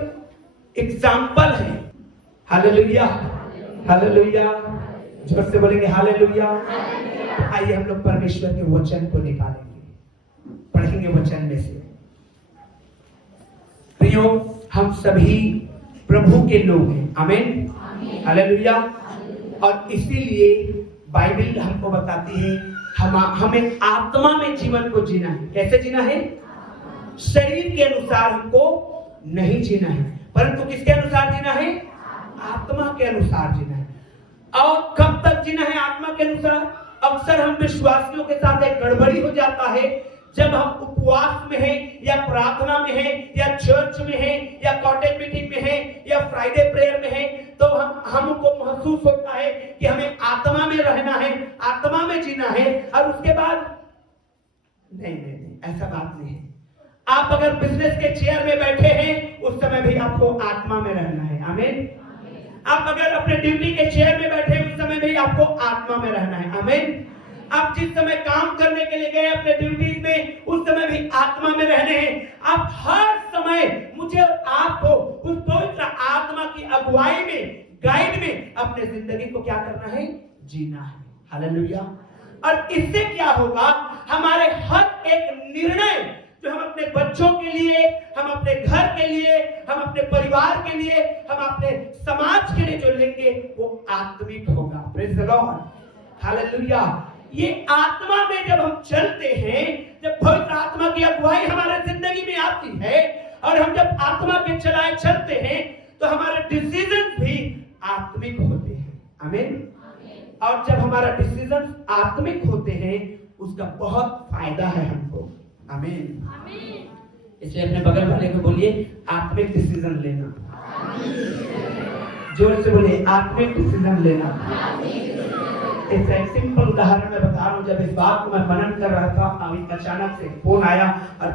एग्जाम्पल है। Hallelujah, hallelujah. जोर से बोलेंगे हालेलुया। आइए हम लोग परमेश्वर के वचन को निकालेंगे, पढ़ेंगे वचन में से। प्रियो, हम सभी प्रभु के लोग हैं। आमीन, हालेलुया। और इसीलिए बाइबल हमको बताती है हमें आत्मा में जीवन को जीना है। कैसे जीना है? शरीर के अनुसार हमको नहीं जीना है, परंतु किसके अनुसार जीना है? आत्मा के अनुसार जीना है। और कब तक जीना है आत्मा के अनुसार? अक्सर हम विश्वासियों के साथ एक गड़बड़ी हो जाता है, जब हम उपवास में हैं या प्रार्थना में हैं या चर्च में हैं या कॉटेज मीटिंग में हैं या फ्राइडे प्रेयर में हैं, तो हमको महसूस होता है कि हमें आत्मा में रहना है, आत्मा में जीना है, और उसके बाद नहीं, ऐसा बात नहीं है। आप अगर बिजनेस के चेयर में बैठे हैं, उस समय भी आपको आत्मा में रहना है। आमीन। आप अगर अपने ड्यूटी के चेयर में बैठे हैं, उस समय भी आपको आत्मा में रहना है। आमीन। आप जिस समय काम करने के लिए गए अपने ड्यूटीज में, उस समय भी आत्मा में रहने हैं। आप हर समय मुझे आपको उस पवित्र आत्मा की अगुवाई में, गाइड में अपने जिंदगी को क्या करना है? जीना है। हालेलुया। और इससे क्या होगा? हमारे हर एक निर्णय जो हम अपने बच्चों के लिए, हम अपने घर के लिए, हम अपने परिवार के लिए, हम अपने समाज के लिए जो लेंगे, वो आत्मिक होगा। Praise the Lord. हालेलुया। ये आत्मा में जब हम चलते हैं, जब पवित्र आत्मा की अगुवाई हमारे जिंदगी में आती है और हम जब आत्मा के चलाए चलते हैं तो हमारे डिसीजन भी आत्मिक होते हैं। आमीन। और जब हमारा डिसीजन आत्मिक होते हैं उसका बहुत फायदा है हमको। आमीन। इसलिए अपने बगल वाले को बोलिए आत्मिक डिसीजन लेना। जोर से बोलिए आत्मिक डिसीजन लेना। एक सिंपल उदाहरण मैं बता रहा हूँ। जब इस बात को मैं मनन कर रहा था, अभी अचानक से फोन आया और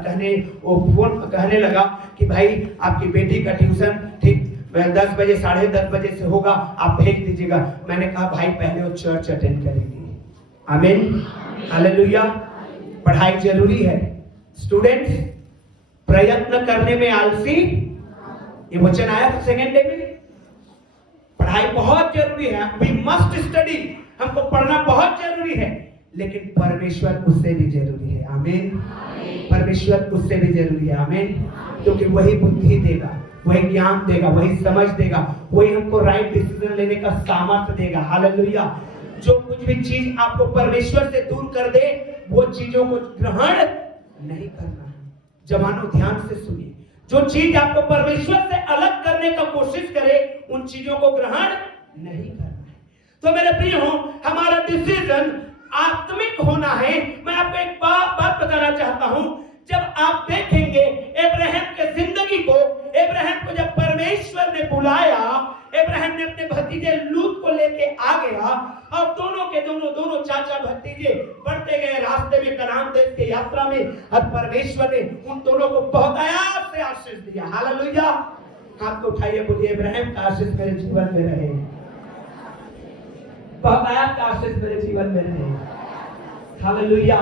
कहने लगा कि भाई आपकी बेटी का ट्यूशन ठीक 10 बजे 10:30 बजे से होगा, आप भेज दीजिएगा। मैंने कहा भाई पहले वो चर्च अटेंड करेंगे। आमीन, हालेलुया। पढ़ाई जरूरी है। स्टूडेंट्स, प्रयत्न करने में आलसी, ये वचन आया था सेकेंड डे में। पढ़ाई बहुत जरूरी है। वी मस्ट स्टडी, हमको पढ़ना बहुत जरूरी है, लेकिन परमेश्वर उससे भी जरूरी है। आमीन। परमेश्वर उससे भी जरूरी है। आमीन। क्योंकि वही बुद्धि देगा, वही ज्ञान देगा, वही समझ देगा, वही हमको राइट डिसीजन लेने का सामर्थ्य देगा। हालेलुया। जो कुछ भी चीज आपको परमेश्वर से दूर कर दे, वो चीजों को ग्रहण नहीं करना है। जवानों ध्यान से सुनिए, जो चीज आपको परमेश्वर से अलग करने का कोशिश करे, उन चीजों को ग्रहण नहीं करना है। तो मेरे प्रियो, हमारा डिसीजन आत्मिक होना है। मैं आपको एक बात बताना चाहता हूं। जब आप देखेंगे अब्राहम के जिंदगी को, अब्राहम को जब परमेश्वर ने बुलाया, अब्राहम ने अपने भतीजे लूत को लेके आ गया और दोनों के दोनों चाचा भतीजे बढ़ते गए रास्ते में कनान देश की यात्रा में, और परमेश्वर ने उन दोनों को बहुत आयात से आशीष दिया। हालेलुया। हाथ को उठाइए, बोलिए अब्राहम का आशीष मेरे जीवन में रहे, बहुत आयात का आशीष मेरे जीवन में रहे। हालेलुया।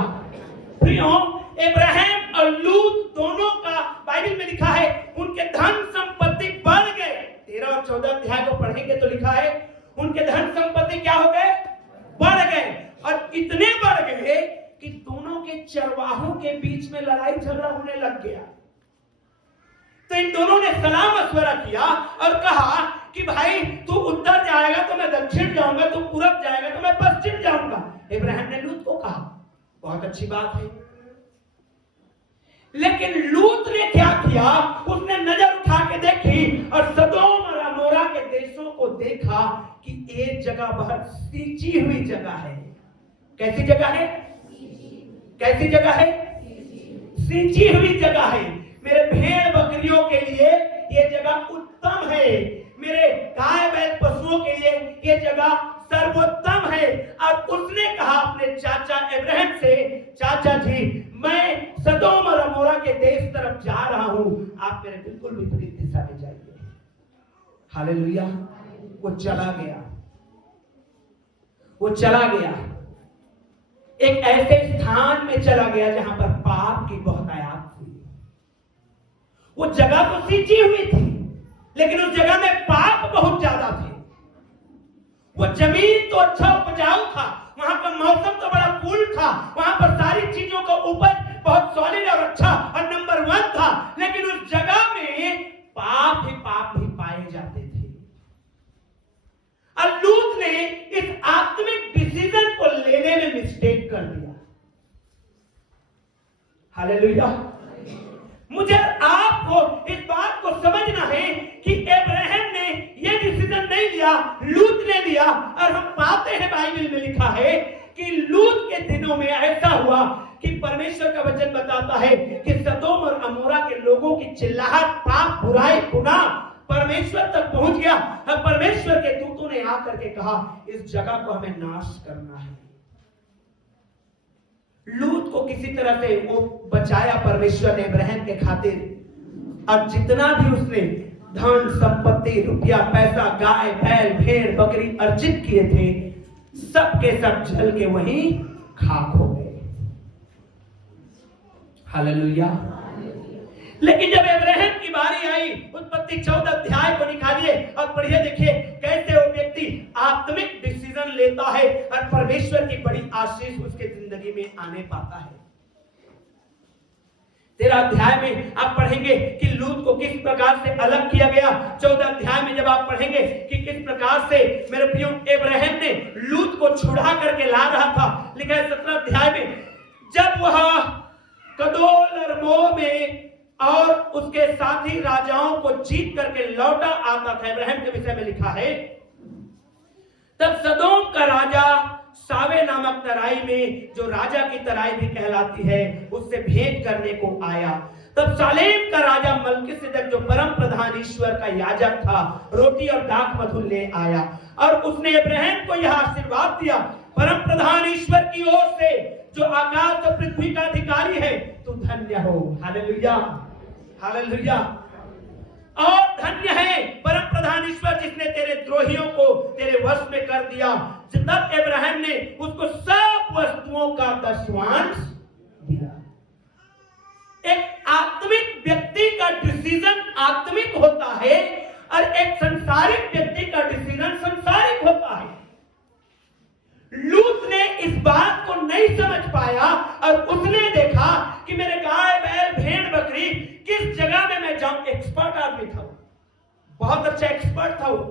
प्रियो, अब्राहम और लूत दोनों का बाइबल में लिखा है उनके धन संपत्ति बढ़ गए। 13 और 14 अध्याय को पढ़ेंगे तो लिखा है उनके धन संपत्ति क्या हो गए? बढ़ गए। और इतने बढ़ गए कि दोनों के चरवाहों के बीच में लड़ाई झगड़ा होने लग गया। तो इन दोनों ने सलाह मशवरा किया और कहा कि भाई तू उत्तर जाएगा तो मैं दक्षिण जाऊंगा, तू पूरब जाएगा तो मैं पश्चिम जाऊंगा। अब्राहम ने लूत को कहा, बहुत अच्छी बात है। लेकिन लूत ने क्या किया? उसने नजर उठा के देखी और सदोम और अमोरा के देशों को देखा कि एक जगह बहुत सींची हुई जगह है। कैसी जगह है? कैसी जगह है? सींची हुई जगह है। मेरे भेड़ बकरियों के लिए ये जगह उत्तम है, मेरे गाय बैल पशुओं के लिए ये जगह सर्वोत्तम है। और उसने कहा अपने चाचा अब्राहम से, चाचा जी मैं सदोम और अमोरा के देश तरफ जा रहा हूं, आप मेरे बिल्कुल विपरीत दिशा में जाइए। हालेलुया। वो चला गया, वो चला गया, एक ऐसे स्थान में चला गया जहां पर पाप की बहुत आयात थी। वो जगह तो सींची हुई थी, लेकिन उस जगह में पाप बहुत ज्यादा थे। वो जमीन तो अच्छा उपजाऊ था, वहां का मौसम तो बड़ा कूल था, वहां पर सारी चीजों का उपज बहुत सॉलिड और अच्छा और नंबर 1 था, लेकिन उस जगह में पाप ही पाए जाते थे। और लूत ने इस आत्मिक डिसीजन को लेने में मिस्टेक कर दिया। हालेलुया। मुझे आपको इस बात को समझना है कि अब्राहम ने यह डिसीजन नहीं लिया, लूत ने लिया। और हम पाते हैं बाइबल में लिखा है कि लूत के दिनों में ऐसा हुआ कि परमेश्वर का वचन बताता है कि सदोम और अमोरा के लोगों की चिल्लाहट, पाप, बुराई, गुनाह परमेश्वर तक पहुंच गया। और परमेश्वर के दूतों ने आकर के कहा इस जगह को हमें नाश करना है। लूत को किसी तरह से वो बचाया परमेश्वर ने अब्राहम के खातिर। और जितना भी उसने धन संपत्ति, रुपया पैसा, गाय बैल भेड़ बकरी अर्जित किए थे, सब के सब जल के वहीं खाक हो गए। हालेलुया। लेकिन जब अब्राहम की बारी आई, उत्पत्ति 14 अध्याय को निकालिए और पढ़िए, देखिए कैसे वो व्यक्ति आत्मिक डिसीजन लेता है और परमेश्वर की बड़ी आशीष उसके जिंदगी में आने पाता है। 13 अध्याय में आप पढ़ेंगे कि लूत को किस प्रकार से अलग किया गया। 14 अध्याय में जब आप पढ़ेंगे कि किस प्रकार से मेरे प्रियो अब्राहम ने लूत को छुड़ा करके ला रहा था। लिखा है 17 अध्याय में, जब वह कदोर्लाओमेर में और उसके साथी राजाओं को जीत करके लौटा आता था, अब्राहम के विषय में लिखा है, तब सदोम का राजा सावे नामक तराई में, जो राजा की तराई भी कहलाती है, उससे भेंट करने को आया। तब सालेम का राजा मलकीसेदक, जो परम प्रधान ईश्वर का याजक था, रोटी और दाख मधु ले आया और उसने अब्राहम को यह आशीर्वाद दिया, परम प्रधान ईश्वर की ओर से, जो आकाश और पृथ्वी का अधिकारी है, तू धन्य हो। Hallelujah, hallelujah. और धन्य है परम प्रधान ईश्वर जिसने तेरे द्रोहियों को तेरे वश में कर दिया। तब अब्राहम ने उसको सब वस्तुओं का दशवांश दिया। एक आत्मिक व्यक्ति का डिसीजन आत्मिक होता है और एक संसारिक व्यक्ति का डिसीजन संसारिक होता है। लूत ने इस बात को नहीं समझ पाया और उसने देखा कि मेरे गाय बैल भेड़ बकरी किस जगह में मैं जाऊं। एक्सपर्ट आदमी था वो, बहुत अच्छा एक्सपर्ट था वो,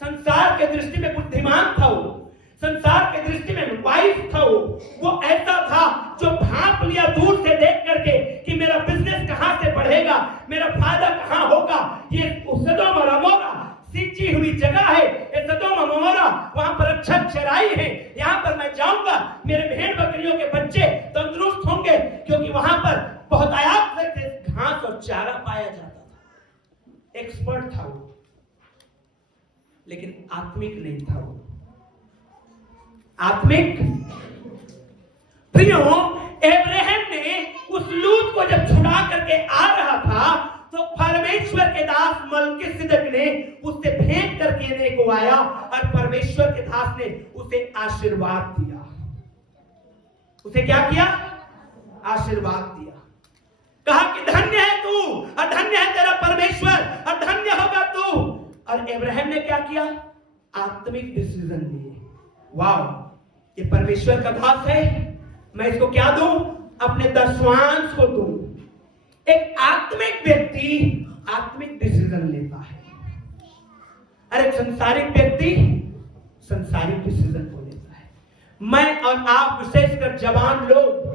संसार के दृष्टि में बुद्धिमान था वो, संसार के दृष्टि में वाइस था वो ऐसा था जो भांप लिया दूर से देख करके कि मेरा बिजनेस कहां से बढ़ेगा, मेरा फायदा कहां होगा। ये सदोम और अमोरा सींची हुई जगह है, ये सदोम और अमोरा, वहां पर अच्छा चराई है, यहां पर मैं जाऊंगा, मेरे भेड़ बकरियों के बच्चे तंदुरुस्त होंगे, क्योंकि वहां पर बहुत आयात से घास और चारा पाया जाता था। एक्सपर्ट था वो, लेकिन आत्मिक नहीं था वो। आत्मिक प्रियो, अब्राहम ने उस लूत को जब छुड़ा करके आ रहा था तो परमेश्वर के दास मलकीसेदक ने उससे भेंट करके लेने को आया और परमेश्वर के दास ने उसे आशीर्वाद दिया। उसे क्या किया? आशीर्वाद दिया। कहा कि धन्य है तू और धन्य है तेरा परमेश्वर और धन्य होगा तू। और अब्राहम ने क्या किया? आत्मिक डिसीजन लिए। वाह, ये परमेश्वर का दास है, मैं इसको क्या दूं? अपने दशवांश को दूं। एक आत्मिक व्यक्ति आत्मिक डिसीजन लेता है और एक संसारिक व्यक्ति संसारिक डिसीजन को लेता है। मैं और आप, विशेषकर जवान लोग,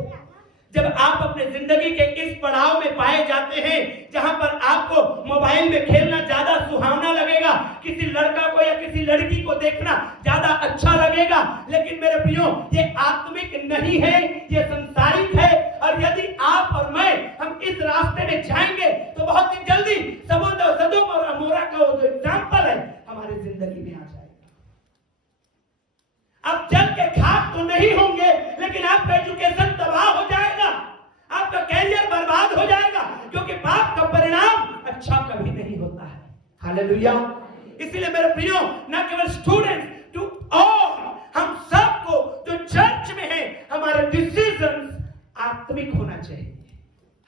जब आप अपने जिंदगी के इस पड़ाव में पाए जाते हैं जहां पर आपको मोबाइल में खेलना ज्यादा सुहावना लगेगा, किसी लड़का को या किसी लड़की को देखना ज्यादा अच्छा लगेगा, लेकिन मेरे प्रियो ये आत्मिक नहीं है, ये संसारिक है। और यदि आप और मैं हम इस रास्ते में जाएंगे तो बहुत ही जल्दी सदोम और अमोरा का जो एग्जाम्पल है हमारी जिंदगी में आ जाएगा। आप जल के खाक तो नहीं होंगे, लेकिन आपका एजुकेशन तबाह हो जाएगा, आपका कैरियर बर्बाद हो जाएगा, क्योंकि पाप का परिणाम अच्छा कभी नहीं होता है। हालेलुया। इसलिए मेरे प्रियो, न केवल स्टूडेंट टू ऑल, हम सबको जो चर्च में है, हमारे डिसीजंस आत्मिक होना चाहिए।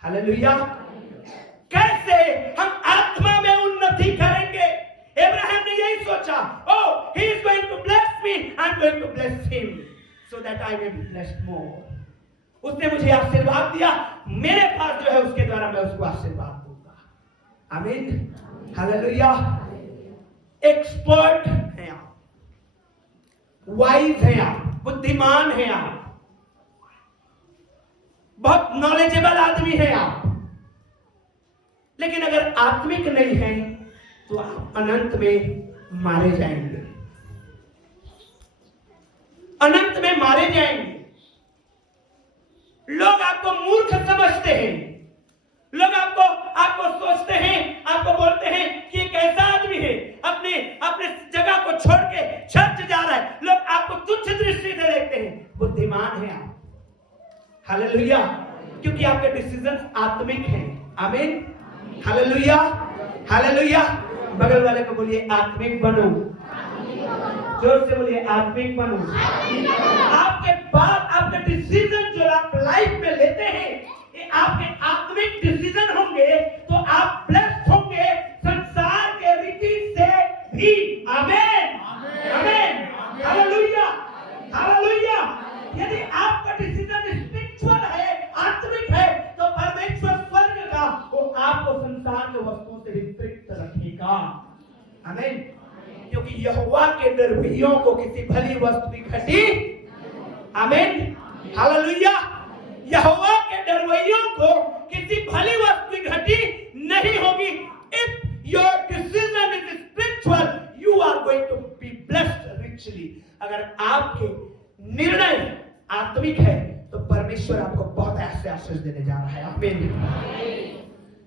हालेलुया। कैसे हम आत्मा में उन्नति करेंगे? अब्राहम ने यही सोचा, oh, he is going to bless me, I am going to bless him, so that I may be blessed more. उसने मुझे आशीर्वाद दिया, मेरे पास जो है उसके द्वारा मैं उसको आशीर्वाद दूंगा। आमीन, हालेलुया। एक्सपर्ट हैं आप, वाइज हैं आप, बुद्धिमान हैं आप, बहुत नॉलेजेबल आदमी हैं आप, लेकिन अगर आत्मिक नहीं है तो आप अनंत में मारे जाएंगे, अनंत में मारे जाएंगे। लोग आपको मूर्ख समझते हैं, लोग आपको सोचते हैं, आपको बोलते हैं कि ये कैसा आदमी है, अपने जगह को छोड़ के चर्च जा रहा है। लोग आपको तुच्छ दृष्टि से देखते हैं, बुद्धिमान है आप। हालेलुया, क्योंकि आपके डिसीजंस आत्मिक हैं। आमीन, हालेलुया, हालेलुया। बगल वाले को बोलिए आत्मिक बनो, जोर से बोलिए आत्मिक बनो। आपके बाद आपके डिसीजन जो आप लाइफ में लेते हैं, ये आपके आत्मिक डिसीजन होंगे तो आप ब्लेस्ड होंगे संसार के रीति से भी। आमीन, आमीन, हालेलुया, हालेलुया। यदि आपका डिसीजन स्पिरिचुअल है, आत्मिक है, तो परमेश्वर स्वर्ग क्योंकि यहोवा के डरवैयों को किसी भली वस्तु की घटी, आमीन, हालेलुया, यहोवा के डरवैयों को किसी भली वस्तु की घटी नहीं होगी। If your decision is spiritual, you are going to be blessed richly. अगर आपके निर्णय आत्मिक है तो परमेश्वर आपको बहुत ऐसे आशीष देने जा रहा है, आमीन।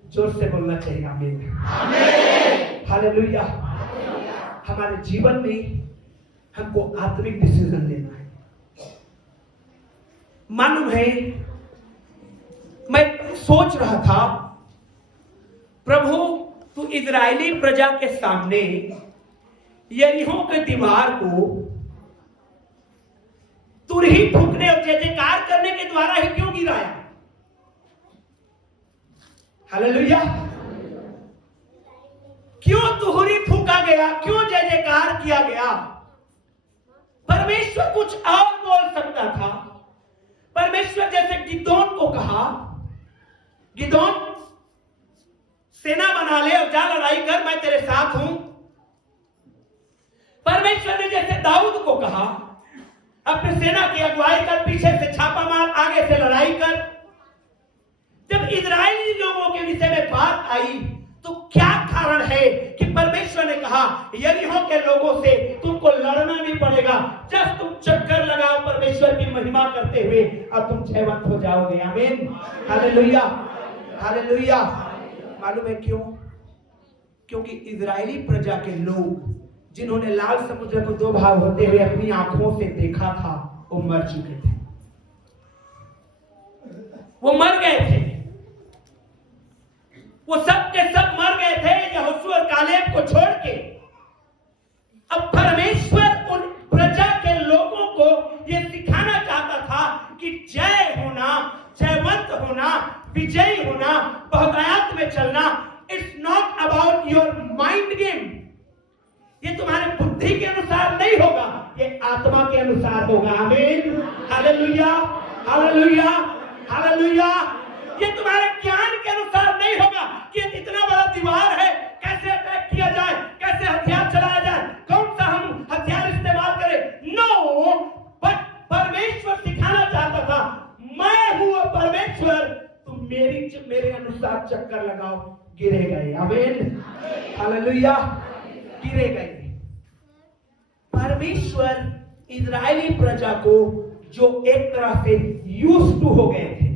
जोर से बोलना चाहिए, आमीन, हालेलुया। हमारे जीवन में हमको आत्मिक डिसीजन लेना है। मालूम है, मैं सोच रहा था, प्रभु तू इजरायली प्रजा के सामने यरीहो के दीवार को तुरही फूकने और जय जयकार करने के द्वारा ही क्यों गिराया? हालेलुया। क्यों तुहरी फूका गया, क्यों जय जयकार किया गया? परमेश्वर कुछ और बोल सकता था। परमेश्वर जैसे गिदोन को कहा, गिदोन सेना बना ले और जा लड़ाई कर, मैं तेरे साथ हूं। परमेश्वर ने जैसे दाऊद को कहा, अपनी सेना की अगुवाई कर, पीछे से छापा मार, आगे से लड़ाई कर। जब इजरायली लोगों के विषय में बात आई तो क्या कारण है कि परमेश्वर ने कहा यरीहो के लोगों से तुमको लड़ना नहीं पड़ेगा, जब तुम चक्कर लगाओ परमेश्वर की महिमा करते हुए और तुम जयवंत हो जाओगे, आमीन, हालेलुया, हालेलुया। मालूम है क्यों? क्योंकि इजरायली प्रजा के लोग जिन्होंने लाल समुद्र को दो भाग होते हुए अपनी आंखों से देखा था, वो मर चुके थे, वो मर गए थे, वो सब के सब मर गए थे यहोशू और कालेब को छोड़ के। अब परमेश्वर उन प्रजा के लोगों को यह सिखाना चाहता था कि जय होना, जयवंत होना, विजयी होना, बहुतायत में चलना, it's not about your mind game. ये तुम्हारे बुद्धि के अनुसार नहीं होगा, ये आत्मा के अनुसार होगा, आमीन, हालेलुया, हालेलुया, हालेलुया। ये तुम्हारे ज्ञान के अनुसार नहीं होगा कि इतना बड़ा दीवार है, कैसे अटैक किया जाए, कैसे हथियार चलाया जाए, कौन सा हम हथियार इस्तेमाल करें। नो, बट परमेश्वर सिखाना चाहता था, मैं हूं परमेश्वर, तुम मेरे अनुसार चक्कर लगाओ, गिरे गए, आमीन, हालेलुया, गिरे गए। परमेश्वर इजरायली प्रजा को जो एक तरह से यूज्ड टू हो गए थे,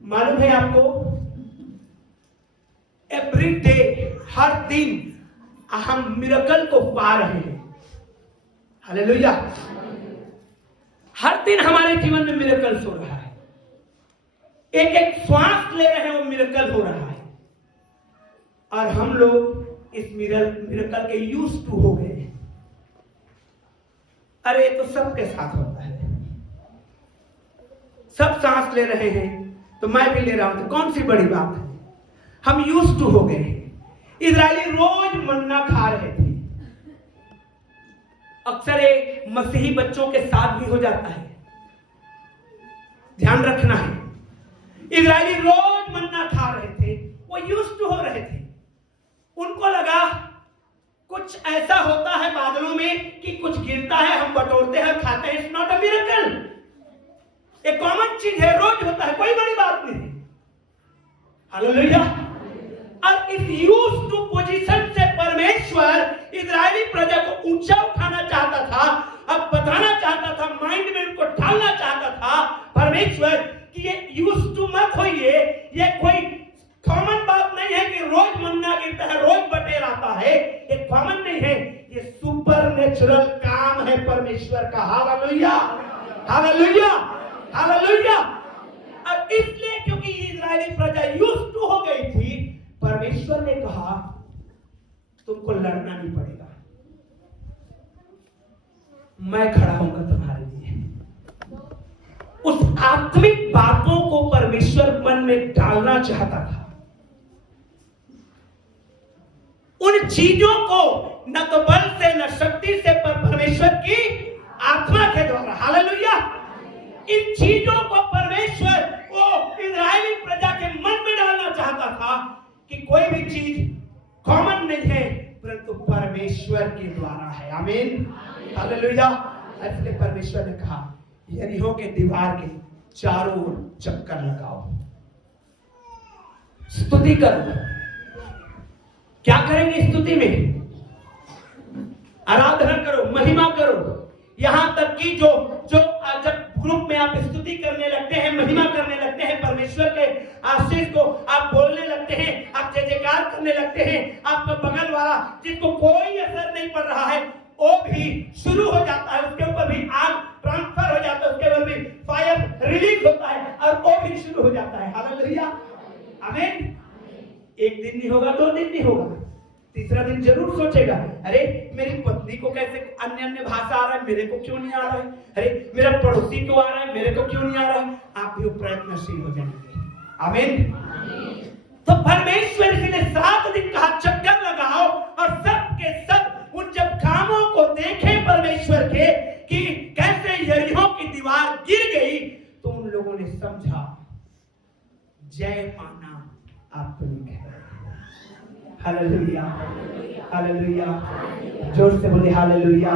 मालूम है आपको, एवरी डे, हर दिन हम मिरेकल को पा रहे हैं, हालेलुया। हर दिन हमारे जीवन में मिरेकल्स हो रहा है, एक एक श्वास ले रहे हैं वो मिरेकल हो रहा है, और हम लोग इस मिरेकल के यूज्ड टू हो गए हैं। अरे तो सबके साथ होता है, सब सांस ले रहे हैं तो मैं भी ले रहा हूं, तो कौन सी बड़ी बात है? हम यूज्ड टू हो गए हैं। इजरायली रोज मन्ना खा रहे थे। अक्सर एक मसीही बच्चों के साथ भी हो जाता है, ध्यान रखना है। इजरायली रोज मन्ना खा रहे थे, वो यूज्ड टू हो रहे थे। उनको लगा कुछ ऐसा होता है बादलों में कि कुछ गिरता है, हम बटोरते हैं, खाते हैं, इट्स नॉट अ मिरेकल, एक कॉमन चीज है, रोज होता है, कोई बड़ी बात नहीं। हालेलुया। और इस यूज्ड टू पोजीशन से परमेश्वर इजरायली प्रजा को ऊंचा उठाना चाहता था, अब बताना चाहता था, माइंड में उनको डालना चाहता था परमेश्वर कि ये यूज्ड टू मत होइए, ये कोई कॉमन बात नहीं है कि रोज मन्ना गिरता है, रोज बटेर आता है, ये कॉमन नहीं है, ये सुपरनेचुरल काम है परमेश्वर का। Hallelujah, hallelujah, hallelujah. अब इसलिए क्योंकि इजरायली प्रजा यूज्ड टू हो गई थी, परमेश्वर ने कहा तुमको लड़ना नहीं पड़ेगा, मैं खड़ा होऊंगा तुम्हारे लिए। उस आत्मिक बातों को परमेश्वर मन में डालना चाहता था, उन चीजों को न तो बल से न शक्ति से, पर परमेश्वर की आत्मा के द्वारा। हालेलुया। इन चीजों को परमेश्वर वो इजरायली प्रजा के मन में डालना चाहता था कि कोई भी चीज कॉमन नहीं है, परंतु परंतु परमेश्वर के द्वारा है। आमीन, हालेलुया। इसलिए परमेश्वर ने कहा यरीहो के दीवार के चारों ओर चक्कर लगाओ, स्तुति करो। क्या करेंगे स्तुति में? आराधना करो, महिमा करो। यहां तक कि जो जो जब ग्रुप में आप स्तुति करने लगते हैं, महिमा करने लगते हैं, परमेश्वर के आशीष को आप बोलने लगते हैं, आप जय जयकार करने लगते हैं, आपका बगल वाला जिसको कोई असर नहीं पड़ रहा है वो भी शुरू हो जाता है, उसके ऊपर भी आग ट्रांसफर हो जाता है, उसके ऊपर भी फायर रिलीज होता है और वो भी शुरू हो जाता है। हालेलुया, आमीन। एक दिन नहीं होगा, 2 दिन नहीं होगा, तीसरा दिन जरूर सोचेगा, अरे मेरी पत्नी को कैसे अन्य भाषा आ रहा है, मेरे को क्यों नहीं आ रहा है, अरे मेरा पड़ोसी क्यों आ रहा है, मेरे को क्यों नहीं आ रहा है। आप भी प्रयत्नशील हो जाएंगे। आमीन। तो परमेश्वर ने 7 दिन कहा चक्कर लगाओ और सब के सब उन जब कामों को देखे परमेश्वर के कि कैसे यरीहो की दीवार गिर गई, तो उन लोगों ने समझा जय पाना आपको नहीं है। Hallelujah, hallelujah. जोर से बोले हालेलुया।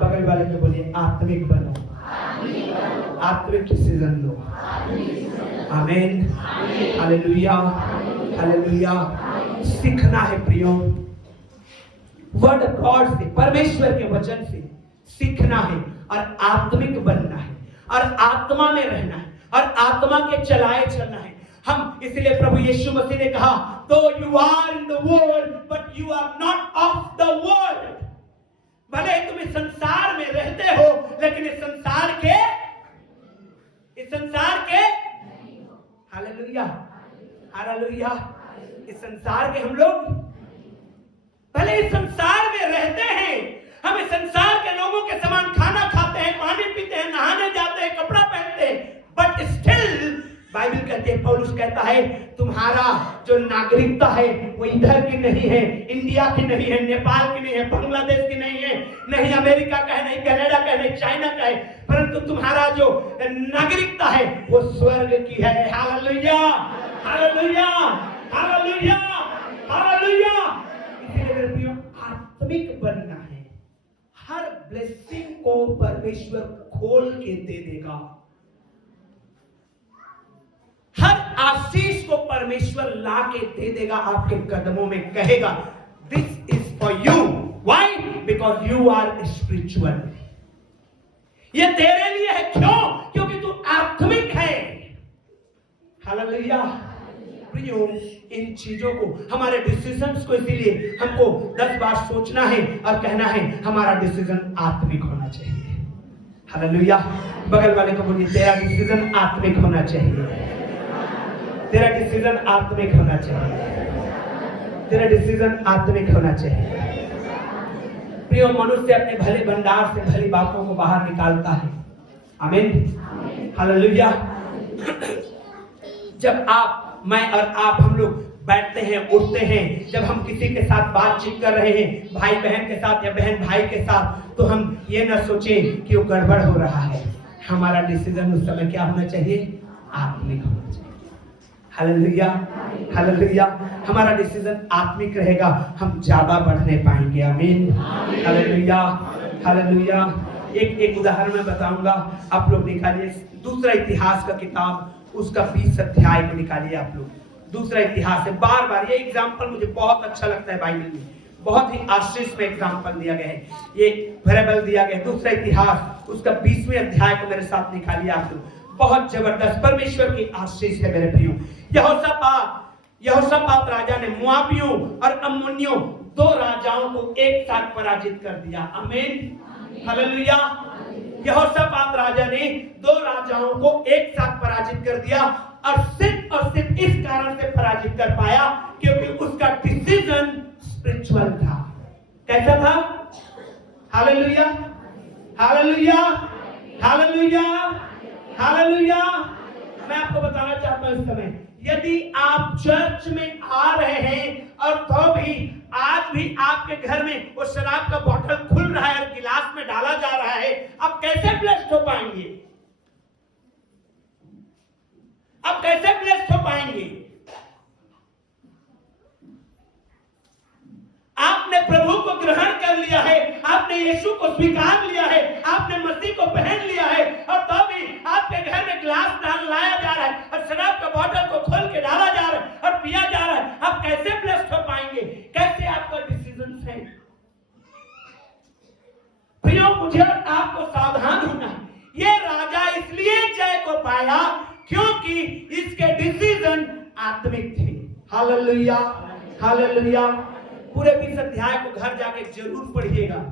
बगल वाले को बोलिए आत्मिक बनो, आत्मिक डिसीजन लो। आमीन, हालेलुया, हालेलुया। सीखना है प्रियो, वर्ड ऑफ गॉड से, परमेश्वर के वचन से सीखना है और आत्मिक बनना है और आत्मा में रहना है और आत्मा के चलाए चलना है। हम इसलिए प्रभु यीशु मसीह ने कहा तो you are in the world but you are not of the world. भले तुम इस संसार में रहते हो लेकिन इस संसार के हालेलुया, हालेलुया। इस संसार के हम लोग भले इस संसार में रहते हैं, हम इस संसार के लोगों के समान खाना खाते हैं, पानी पीते हैं, नहाने जाते हैं, कपड़ा पहनते हैं, बट स्टिल बाइबल कहते हैं, पौलुस कहता है तुम्हारा जो नागरिकता है वो इधर की नहीं है, इंडिया की नहीं है, नेपाल की नहीं है, बांग्लादेश की नहीं है, नहीं अमेरिका का है, नहीं कनाडा का है, नहीं चाइना का है, परंतु तुम्हारा जो नागरिकता है वो स्वर्ग की है। Hallelujah, hallelujah, hallelujah, hallelujah. इसीलिए मेरे प्रियो आत्मिक बनना है। हर ब्लेसिंग को परमेश्वर खोल के दे देगा, हर आशीष को परमेश्वर ला के दे देगा आपके कदमों में, कहेगा this is for you. Why? Because you are spiritual. ये तेरे लिए है। क्यों? क्योंकि तू आत्मिक है। हालेलुया। प्रियो, इन चीजों को, हमारे डिसीजंस को इसीलिए हमको 10 बार सोचना है और कहना है हमारा डिसीजन आत्मिक होना चाहिए। हालेलुया। बगल वाले को बोलिए तेरा डिसीजन आत्मिक होना चाहिए, तेरा डिसीजन आत्मिक होना चाहिए, तेरा डिसीजन आत्मिक होना चाहिए। प्रियो, मनुष्य अपने भले भंडार से भली बातों को बाहर निकालता है। आमीन, हालेलुया। जब आप, मैं और आप, हम लोग बैठते हैं, उठते हैं, जब हम किसी के साथ बातचीत कर रहे हैं, भाई बहन के साथ या बहन भाई के साथ, तो हम ये ना सोचें कि वो गड़बड़ हो रहा है। हमारा डिसीजन उस समय क्या होना चाहिए? आत्मिक होना चाहिए। Hallelujah, hallelujah. हमारा डिसीजन आत्मिक रहेगा, हम ज्यादा बढ़ने पाएंगे। आमीन, हालेलुया, हालेलुया। एक उदाहरण मैं बताऊंगा, आप लोग निकालिए दूसरा इतिहास का किताब, उसका 20 अध्याय को निकालिए आप लोग। दूसरा इतिहास है, बार बार ये एग्जाम्पल मुझे बहुत अच्छा लगता है, बाइबल में बहुत ही आशीष में एग्जाम्पल दिया गया है, ये पैराबल दिया गया है। दूसरा इतिहास उसका 20वें अध्याय को मेरे साथ निकालिए आप लोग। बहुत जबरदस्त परमेश्वर की आशीष है मेरे प्रियो। यहोशापात राजा ने मोआबियों और अम्मोनियों 2 राजाओं को एक साथ पराजित कर दिया। आमीन, हालेलुया। यहोशापात राजा ने 2 राजाओं को एक साथ पराजित कर दिया और सिर्फ इस कारण से पराजित कर पाया क्योंकि उसका डिसीजन स्पिरिचुअल था। कैसा था? Hallelujah, hallelujah, hallelujah, hallelujah. मैं आपको बताना चाहता हूं इस समय, यदि आप चर्च में आ रहे हैं और तो भी आज भी आपके घर में वो शराब का बोतल खुल रहा है और गिलास में डाला जा रहा है, आप कैसे ब्लेस्ड हो पाएंगे? आप कैसे ब्लेस्ड हो पाएंगे? आपने प्रभु को ग्रहण कर लिया है, आपने यीशु को स्वीकार लिया है, आपने मसीह को पहन लिया है, और तो भी आपके घर में ग्लास डाल लाया जा रहा है और शराब का बोतल को खोल के डाला जा रहा है और पिया जा रहा है, आप कैसे ब्लेस्ड हो पाएंगे? कैसे आपका डिसीजन है? प्रियो, मुझे और आपको सावधान होना है। ये राजा इसलिए जय को पाया क्योंकि इसके डिसीजन आत्मिक थे। Hallelujah, hallelujah. पूरे 20 अध्याय को घर जाके जरूर पढ़िएगा।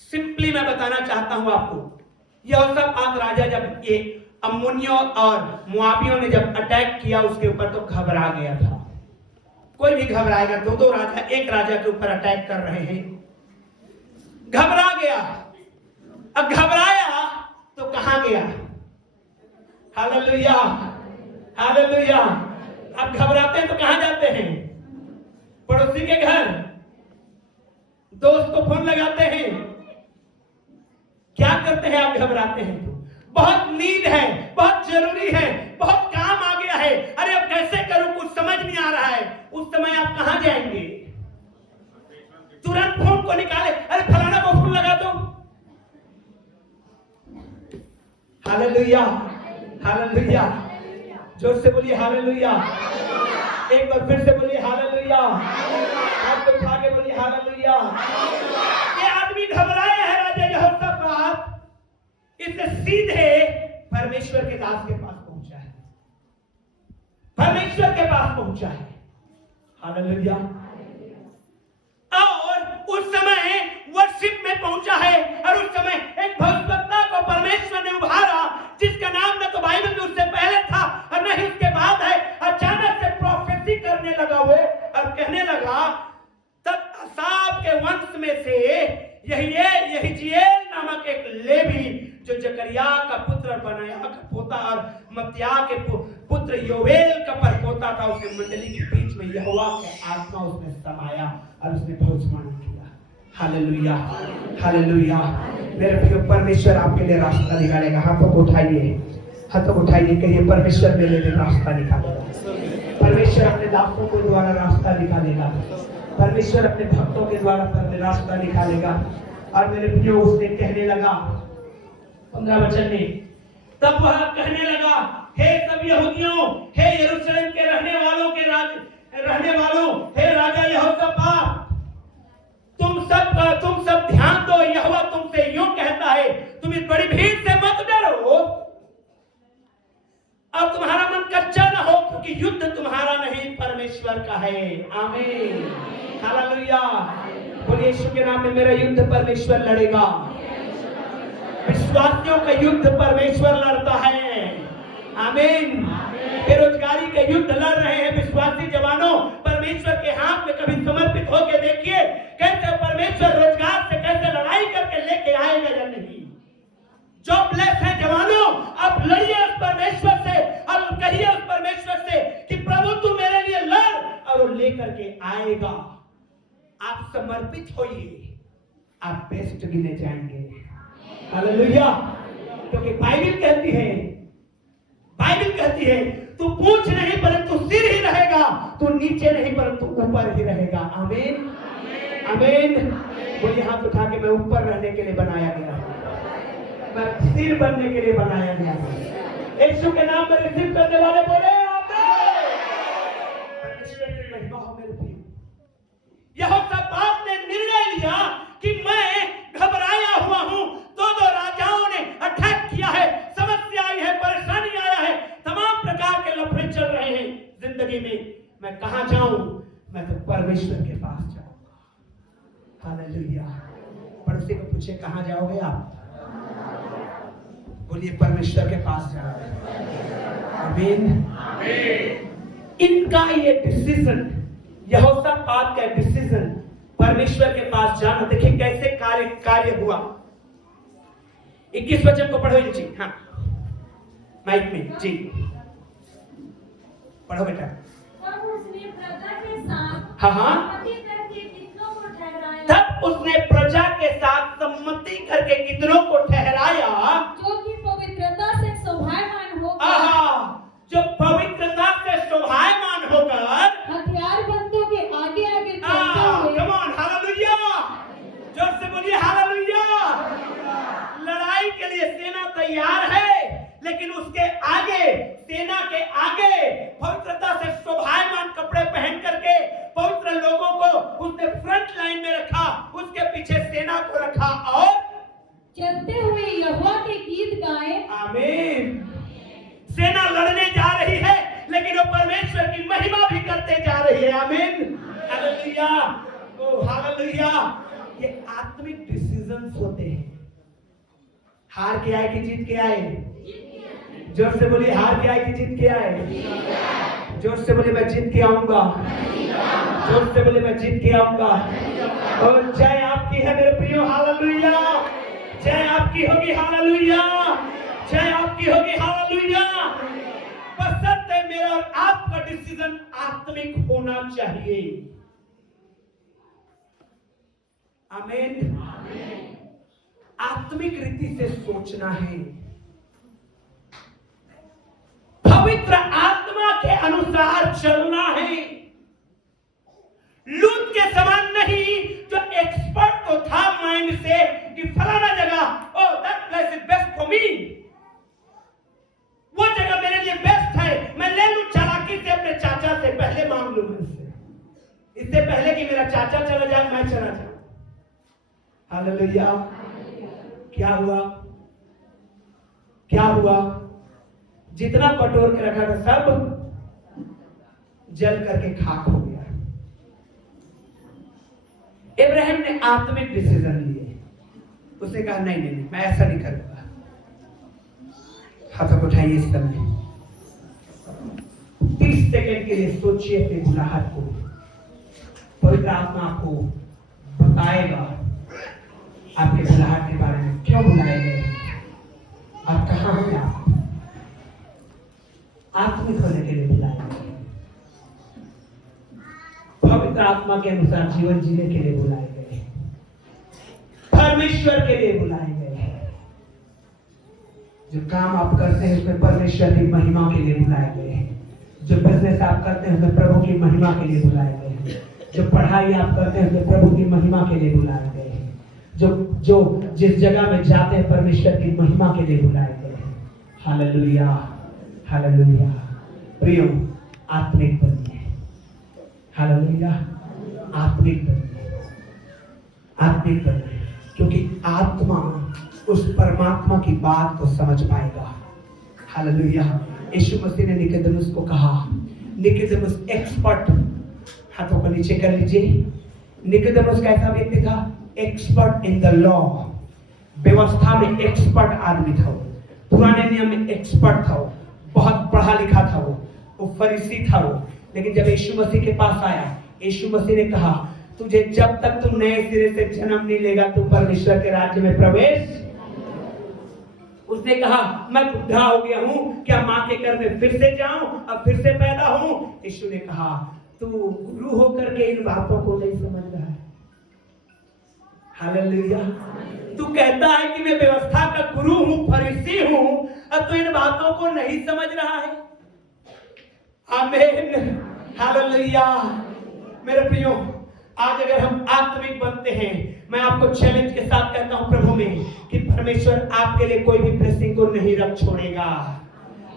सिंपली मैं बताना चाहता हूं आपको, यहोशापात राजा जब ये अम्मोनियों और मोआबियों ने जब अटैक किया उसके ऊपर, तो घबरा गया था। कोई भी घबराएगा, दो राजा एक राजा के ऊपर अटैक कर रहे हैं, घबरा गया। अब घबराया तो कहां गया? Hallelujah, hallelujah. अब घबराते हैं तो कहां जाते हैं? पड़ोसी के घर, दोस्त को फोन लगाते हैं। क्या करते हैं आप घबराते हैं तो? बहुत नीड है, बहुत जरूरी है, बहुत काम आ गया है, अरे अब कैसे करूं, कुछ समझ नहीं आ रहा है। उस समय आप कहां जाएंगे? तुरंत फोन को निकाले, अरे फलाना को फोन लगा दो। Hallelujah, hallelujah. जोर से बोलिए हालेलुया। एक बार फिर से बोलिए हालेलुया। हाथ को उठा के बोलिए हालेलुया। ये आदमी घबराया है राजा यहोशापात, इसने सीधे परमेश्वर के दास के पास पहुंचा है, परमेश्वर के पास पहुंचा है। हालेलुया। और उस समय वर्शिप में पहुंचा है, और उस समय एक भविष्यवक्ता को परमेश्वर ने उभारा जिसका नाम न तो बाइबल में उससे पहले था और न ही उसके बाद है। अचानक से प्रोफेसी करने लगा वो, और कहने लगा तब असाफ के वंश में से यहीजीएल नामक एक लेवी, जो जकरिया का पुत्र बनाया का पोता और मत्तिया के पुत्र योवेल का परपोता था, उसने मंडली के बीच में यहोवा का आत्मा उसमें समाया और उसने भविष्यवाणी किया। Hallelujah, hallelujah. मेरे प्रिय, परमेश्वर आपके लिए रास्ता निकालेगा। हाथों को उठाइए, हाथों को उठाइए, कहिए परमेश्वर मेरे लिए रास्ता निकालेगा। परमेश्वर अपने दासों के द्वारा रास्ता निकालेगा। परमेश्वर अपने भक्तों के द्वारा रास्ता निकालेगा। और मेरे प्रियो, उसने कहने लगा 15 वचन में, तब वह कहने लगा, हे सब यहूदियों, हे यरूशलेम के रहने वालों, हे राजा यहोशापात, तुम सब ध्यान दो। यहोवा तुमसे यूं कहता है, तुम इस बड़ी भीड़ से मत डरो और तुम्हारा मन कच्चा ना हो, क्योंकि युद्ध तुम्हारा नहीं परमेश्वर का है। आमीन, हालेलुया। बोलिए यीशु के नाम में, मेरा युद्ध परमेश्वर लड़ेगा। विश्वासियों का युद्ध परमेश्वर लड़ता है। आमीन। बेरोजगारी का युद्ध लड़ रहे हैं विश्वासी जवानों, परमेश्वर के हाथ में कभी समर्पित होकर देखिए कैसे परमेश्वर रोजगार से कैसे लड़ाई करके लेके आएगा या नहीं। जॉबलेस है जवानों, अब लड़िए उस परमेश्वर से और कहिए उस परमेश्वर से कि प्रभु तू मेरे लिए लड़, और वो लेकर के आएगा। आप समर्पित होइए, आप बेस्ट गिने जाएंगे। हालेलुया। क्योंकि बाइबल कहती है तू पूछ नहीं परंतु सिर ही रहेगा, तू नीचे नहीं परंतु ऊपर ही रहेगा। आमीन, आमीन। बोलिए हाथ उठा के, मैं ऊपर रहने के लिए बनाया गया हूं, मैं सिर बनने के लिए बनाया गया हूं। यीशु के नाम में रिसीव करने वाले बोले आमीन। परमेश्वर की महिमा हो मेरे प्रिय। यहोशापात ने निर्णय लिया कि मैं घबराया हुआ हूं, दो राजाओं ने अटैक किया है, समस्या आई है, परेशानी आया है, तमाम प्रकार के लफड़े चल रहे हैं जिंदगी में, मैं कहां जाऊं? मैं तो परमेश्वर के पास जाऊंगा। हालेलुया। पड़ोसी को पूछे, कहां जाओगे आप? बोलिए परमेश्वर के पास जाओगे। आमीन, आमीन। इनका ये डिसीजन, यहोशापात का डिसीजन परमेश्वर के पास जाना, देखिए कैसे कार्य हुआ। 21 वचन को पढ़ो जी। हाँ, माइक में जी पढ़ो बेटा। तब उसने प्रजा के साथ हाँ, सम्मति करके कितनों को ठहराया, तब उसने प्रजा के साथ सम्मति करके कितनों को ठहराया, जो कि पवित्रता से शोभायमान होकर, जो पवित्रता से शोभायमान होकर हथियार सेना को रखा और चलते हुए यहोवा के गीत गाएं। आमीन। सेना लड़ने जा रही है लेकिन वो परमेश्वर की महिमा भी करते जा रही है। आमीन, हालेलुया, ओ हालेलुया। ये आत्मिक डिसीजंस होते हैं। हार के आए कि जीत के आए? जोर से बोलिए, हार के आए कि जीत के आए? जोर से बोलिए, मैं जीत के आऊंगा। जोर से बोलिए, मैं जीत के आऊंगा। और जय आपकी है मेरे प्रियो, हालेलुया। जय आपकी होगी, हालेलुया। जय आपकी होगी, हालेलुया। बशर्ते मेरा और आपका डिसीजन आत्मिक होना चाहिए। आमीन। आत्मिक रीति से सोचना है, पवित्र आत्मा के अनुसार चलना है। लूत के समान नहीं जो एक्सपर्ट तो था माइंड से कि फलाना जगह, oh that place is best for me, वो जगह मेरे लिए बेस्ट है, मैं ले लूं चालाकी से अपने चाचा से, पहले मांग लूं इससे पहले कि मेरा चाचा चला जाए मैं चला जाऊं। हालेलुया। क्या हुआ? क्या हुआ? जितना बटोर के रखा था सब जल करके खाक हो गया। इब्राहिम ने आत्मिक डिसीजन लिए। उसने कहा नहीं नहीं मैं ऐसा नहीं करूंगा। हाथों को उठाइए इस समय 30 सेकंड के लिए सोचिए अपनी बुलाहट को। पवित्र आत्मा आपको बताएगा आपके बुलाहट के बारे में, क्यों बुलाए गए, आप कहां हैं, आप आत्मिक होने के लिए बुलाए गए, पवित्र आत्मा के अनुसार जीवन जीने के लिए बुलाए गए, परमेश्वर के लिए बुलाए गए हैं। जो काम आप करते हैं उसमें परमेश्वर की महिमा के लिए बुलाए गए हैं। जो बिजनेस आप करते हैं उसमें प्रभु की महिमा के लिए बुलाए गए हैं। जो पढ़ाई आप करते हैं उसमें प्रभु की महिमा के लिए बुलाए गए हैं। जो जिस जगह में जाते हैं परमेश्वर की महिमा के लिए बुलाए गए हैं। Hallelujah, hallelujah. प्रियो, आत्मिक बनिए। हालेलुया, आत्मिक बनिए, आत्मिक बनिए, क्योंकि आत्मा उस परमात्मा की बात को समझ पाएगा। हालेलुया। यीशु मसीह ने निकोदेमुस को कहा, निकोदेमुस एक्सपर्ट, हाथों को नीचे कर लीजिए। निकोदेमुस कैसा व्यक्ति था? एक्सपर्ट इन द लॉ, व्यवस्था में एक्सपर्ट आदमी था। पुराने नियम में एक्सपर्ट था, बहुत पढ़ा लिखा था, वो फरीसी था वो। लेकिन जब यीशु मसीह के पास आया, यीशु मसीह ने कहा तुझे जब तक तू नए सिरे से जन्म नहीं लेगा तू परमेश्वर के राज्य में प्रवेश। उसने कहा मैं बुढ़ा हो गया हूं, क्या मां के घर में फिर से जाऊं और फिर से पैदा हूं? यीशु ने कहा तू गुरु होकर के इन बातों को नहीं समझ रहा है। हालेलुया। तू कहता है कि मैं व्यवस्था का गुरु हूं, फरीसी हूं, और तू इन बातों को नहीं समझ रहा है। आमीन, हालेलुया। मेरे प्रियो, आज अगर हम आत्मिक बनते हैं, मैं आपको चैलेंज के साथ कहता हूं प्रभु में कि परमेश्वर आपके लिए कोई भी ब्लेसिंग को नहीं रख छोड़ेगा।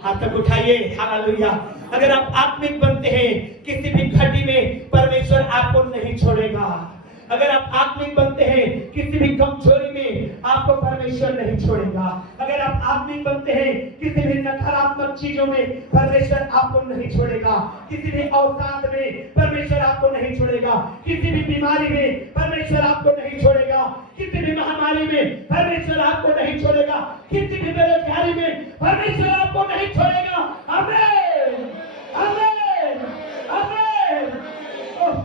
हाथ तक उठाइए, हालेलुया। अगर आप आत्मिक बनते हैं, किसी भी घड़ी में परमेश्वर आपको नहीं छोड़ेगा। अगर आप आत्मिक बनते हैं, किसी भी कमजोरी में आपको परमेश्वर नहीं छोड़ेगा। अगर आप आत्मिक बनते हैं, किसी भी नकारात्मक चीजों में परमेश्वर आपको नहीं छोड़ेगा। किसी भी अवसाद में परमेश्वर आपको नहीं छोड़ेगा। किसी भी बीमारी में परमेश्वर आपको नहीं छोड़ेगा। किसी भी महामारी में परमेश्वर आपको नहीं छोड़ेगा। किसी भी बेरोजगारी में परमेश्वर आपको नहीं छोड़ेगा। आमीन, आमीन, आमीन।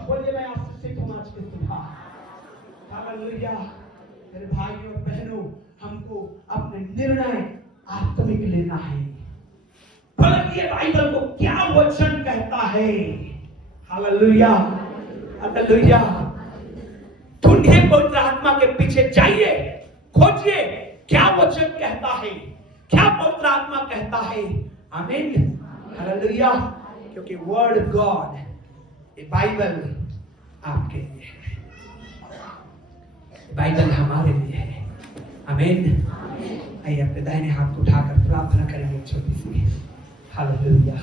बोलिए मैं आपसे सीखूं आज के सुबह। हालेलुया। मेरे भाइयों और बहनों, हमको अपने निर्णय आत्मिक लेना है। पढ़िए बाइबल को क्या वचन कहता है। Hallelujah, hallelujah. ढूंढिए, पवित्र आत्मा के पीछे जाइए, खोजिए क्या वचन कहता है, क्या पवित्र आत्मा कहता है। आमीन, हालेलुया। क्योंकि वर्ड गॉड, ये बाइबल आपके लिए है, बाइबल हमारे लिए है। आमीन। आइए अपने दाहिने हाथ को उठाकर प्रार्थना करेंगे छोटी सी। हालेलुया।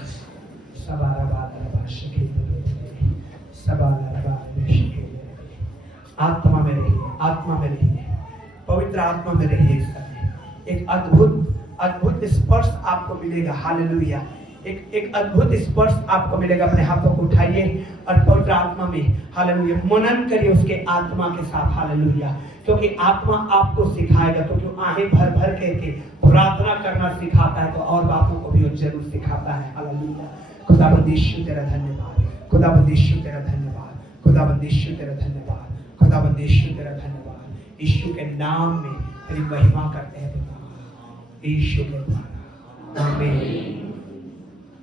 आत्मा में रहिए, आत्मा में रहिए। पवित्र आत्मा में रहिए इस समय। एक अद्भुत स्पर्श आपको मिलेगा। हालेलुया। एक अद्भुत स्पर्श आपको मिलेगा। अपने हाथों को उठाइए और पवित्र आत्मा में हालेलुया मनन करिए उसके आत्मा के साथ। हालेलुया। क्योंकि आत्मा आपको सिखाएगा, क्योंकि आहें भर भर के प्रार्थना करना सिखाता है, तो और बातों को भी वो जरूर सिखाता है। हालेलुया। खुदावंद यीशु तेरा धन्यवाद, खुदावंद यीशु तेरा धन्यवाद, खुदावंद यीशु तेरा धन्यवाद, खुदावंद यीशु तेरा धन्यवाद। यीशु के नाम में तेरी महिमा करते हैं पिता, यीशु के द्वारा। आमीन।